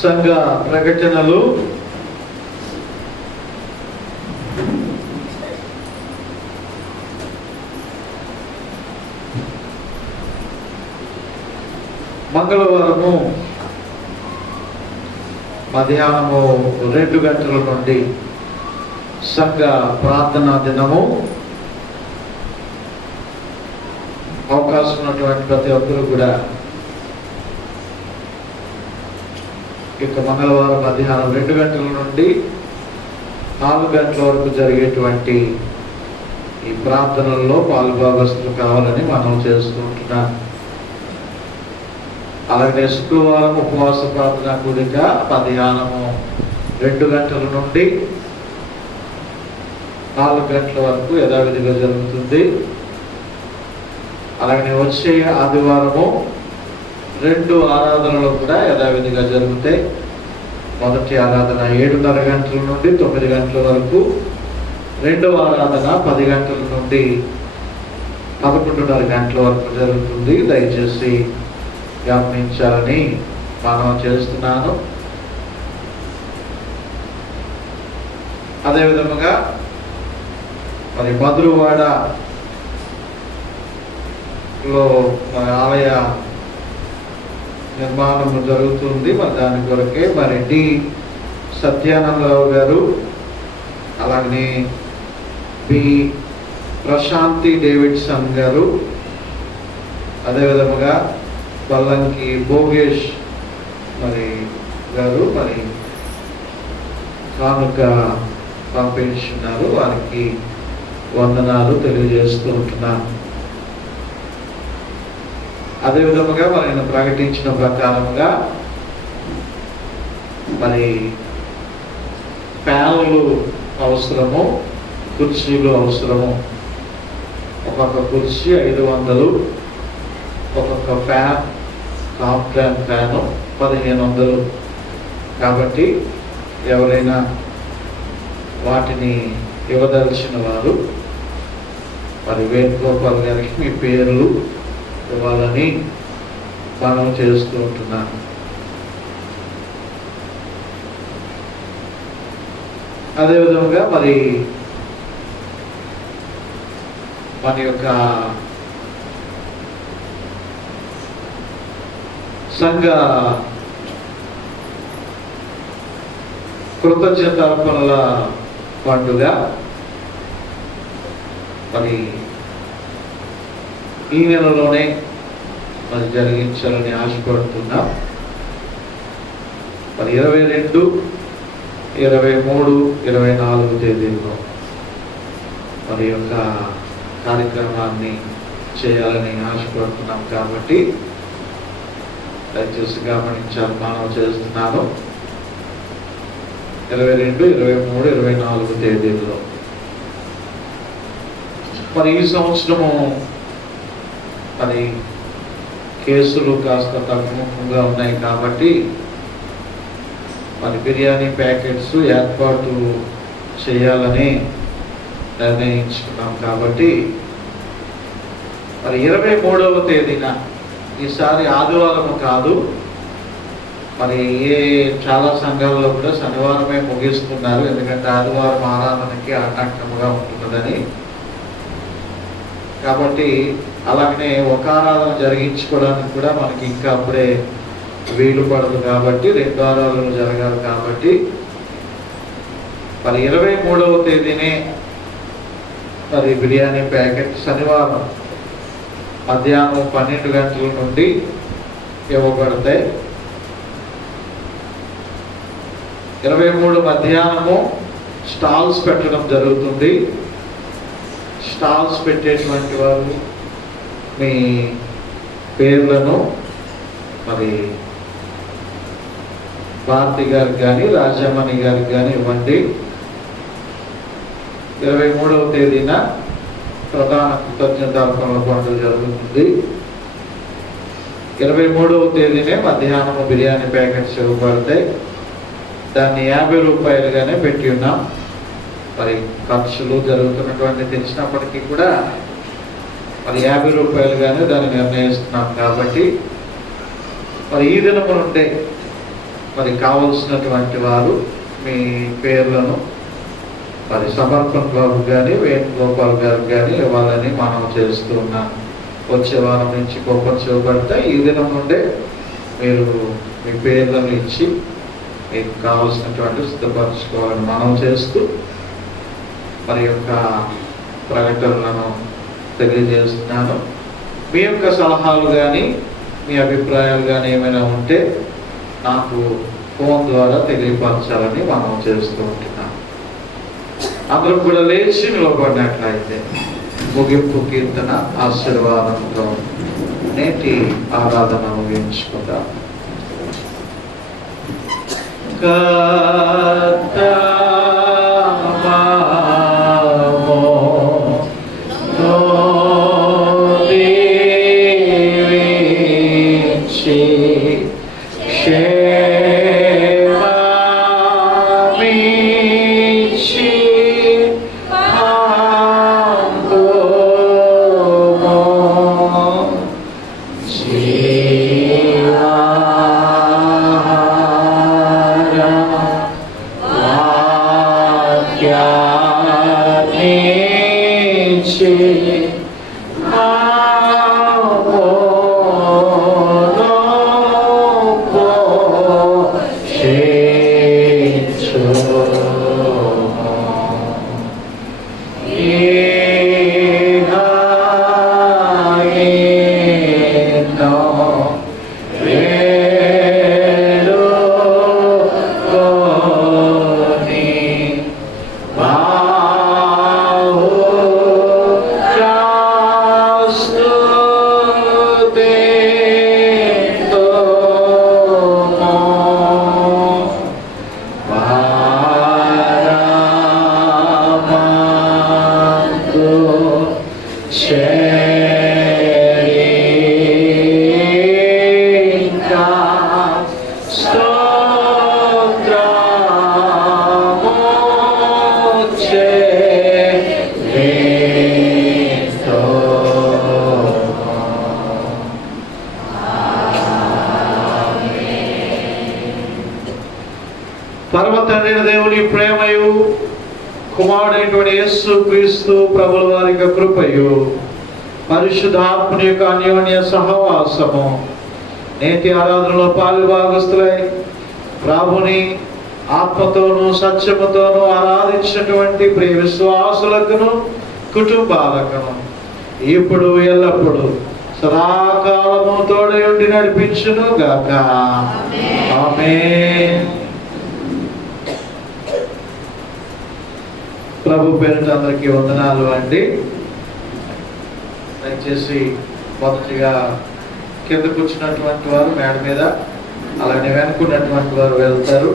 సంఘ ప్రకటనలు మంగళవారము మధ్యాహ్నము 2 గంటల నుండి సంఘ ప్రార్థనా దినము. అవకాశం ఉన్నటువంటి ప్రతి ఒక్కరు కూడా ఇక మంగళవారం మధ్యాహ్నం 2 గంటల నుండి 4 గంటల వరకు జరిగేటువంటి ఈ ప్రార్థనల్లో పాల్గొవలసిన కావాలని మనం చేస్తూ ఉంటున్నాం. అలాగే శుక్రవారం ఉపవాస ప్రార్థన కూడిక మధ్యాహ్నము 2 గంటల నుండి 4 గంటల వరకు యథావిధిగా జరుగుతుంది. అలాగే వచ్చే ఆదివారము 2 ఆరాధనలు కూడా యథావిధిగా జరుగుతాయి. మొదటి ఆరాధన 7:30 గంటల నుండి 9 గంటల వరకు, రెండవ ఆరాధన 10 గంటల నుండి 11:30 గంటల వరకు జరుగుతుంది. దయచేసి గమనించాలని మనం చేస్తున్నాను. అదేవిధముగా మరి మధురవాడలో మన ఆలయ నిర్మాణం జరుగుతుంది. మరి దాని కొరకే మరి డి సత్యానందరావు గారు, అలాగే బి ప్రశాంతి డేవిడ్సన్ గారు, అదేవిధముగా బల్లంకి భోగేష్ మరి గారు మరి కానుక పంపించున్నారు. వారికి వందనాలు తెలియజేస్తూ ఉంటున్నాను. అదేవిధముగా మరి నేను ప్రకటించిన ప్రకారముగా మరి ఫ్యాన్లు అవసరము, కుర్చీలు అవసరము. ఒక్కొక్క కుర్చీ 500, ఒక్కొక్క ఫ్యాన్ కాంప్లాన్ ఫ్యాను 1500. కాబట్టి ఎవరైనా వాటిని ఇవ్వదలిచిన వారు మరి వేణుగోపాల్ గారికి మీ పేర్లు ఇవ్వాలని మనం చేస్తూ ఉంటున్నాను. అదేవిధంగా మరి మన యొక్క సంఘ కృతజ్ఞతార్పణల పండుగ మరి ఈ నెలలోనే మరి జరిగించాలని ఆశపడుతున్నాం. మరి 22, 23, 24 తేదీల్లో మరి యొక్క కార్యక్రమాన్ని చేయాలని ఆశపడుతున్నాం. కాబట్టి దయచేసి గమనించాలి మనం చేస్తున్నాను. 22, 23, 24 తేదీల్లో. మరి ఈ సంవత్సరము మరి కేసులు కాస్త తగ్గుముఖంగా ఉన్నాయి కాబట్టి మరి బిర్యానీ ప్యాకెట్స్ ఏర్పాటు చేయాలని నిర్ణయించుకున్నాం. కాబట్టి మరి 23వ తేదీన, ఈసారి ఆదివారం కాదు, మరి చాలా సంఘాల్లో కూడా శనివారమే ముగిస్తున్నారు, ఎందుకంటే ఆదివారం ఆరాధనకి ఆటంకముగా ఉంటున్నదని. కాబట్టి అలాగనే ఒక ఆరాధన జరిగించుకోవడానికి కూడా మనకి ఇంకా అప్పుడే వీలు పడదు కాబట్టి 2 ఆరాధనలు జరగాలి. కాబట్టి మరి 23వ తేదీనే మరి బిర్యానీ ప్యాకెట్ శనివారం మధ్యాహ్నం 12 గంటల నుండి ఇవ్వబడతాయి. 23 మధ్యాహ్నము స్టాల్స్ పెట్టడం జరుగుతుంది. స్టాల్స్ పెట్టేటువంటి వారు మీ పేర్లను మరి భారతి గారికి కానీ రాజామణి గారికి కానీ ఇవ్వండి. 23వ తేదీన ప్రధాన కృతజ్ఞతార్పణల పండుగ జరుగుతుంది. 23వ తేదీనే మధ్యాహ్నం బిర్యానీ ప్యాకెట్స్ ఇవ్వబడతాయి. దాన్ని 50 రూపాయలుగానే పెట్టి ఉన్నాం. మరి ఖర్చులు జరుగుతున్నటువంటి తెలిసినప్పటికీ కూడా మరి 50 రూపాయలుగానే దాన్ని నిర్ణయిస్తున్నాం. కాబట్టి మరి ఈ దినము నుండే మరి కావలసినటువంటి వారు మీ పేర్లను మరి సమర్పణ బాబు కానీ వేణుగోపాల్ గారికి కానీ ఇవ్వాలని మనం చేస్తూ ఉన్నాం. వచ్చే వారం నుంచి కూపన్స్ ఇవ్వబడతాయి. ఈ దినం నుండే మీరు మీ పేర్లను ఇచ్చి మీకు కావాల్సినటువంటి సిద్ధపరచుకోవాలని మనం చేస్తూ మరి యొక్క ప్రకటనలను తెలియజేస్తున్నాను. మీ యొక్క సలహాలు కానీ మీ అభిప్రాయాలు కానీ ఏమైనా ఉంటే నాకు ఫోన్ ద్వారా తెలియపరచాలని మనం చేస్తూ ఉంటున్నాం. అందరం కూడా లేచి నిలబడినట్లయితే ముగింపు కీర్తన ఆశీర్వాదంతో నేటి ఆరాధన ముగించుకుందాం. పరమతండ్రైన దేవుని ప్రేమయు కుమారుడైనటువంటి యేసు క్రీస్తు ప్రభుల వారి యొక్క కృపయు పరిశుద్ధాత్మని యొక్క అన్యోన్య సహవాసము నేటి ఆరాధనలో పాలుభాగస్తులై ప్రభుని ఆత్మతోనూ సత్యముతోనూ ఆరాధించినటువంటి ప్రియ విశ్వాసులకును కుటుంబాలకును ఇప్పుడు ఎల్లప్పుడు సదాకాలము తోడై ఉండి నడిపించును గాక. ఆమేన్. ప్రభు పేరుతో అందరికీ వందనాలు అండి. దయచేసి మొదటిగా కింద కూర్చున్నటువంటి వారు మేడ మీద, అలానే వెనుకున్నటువంటి వారు వెళ్తారు.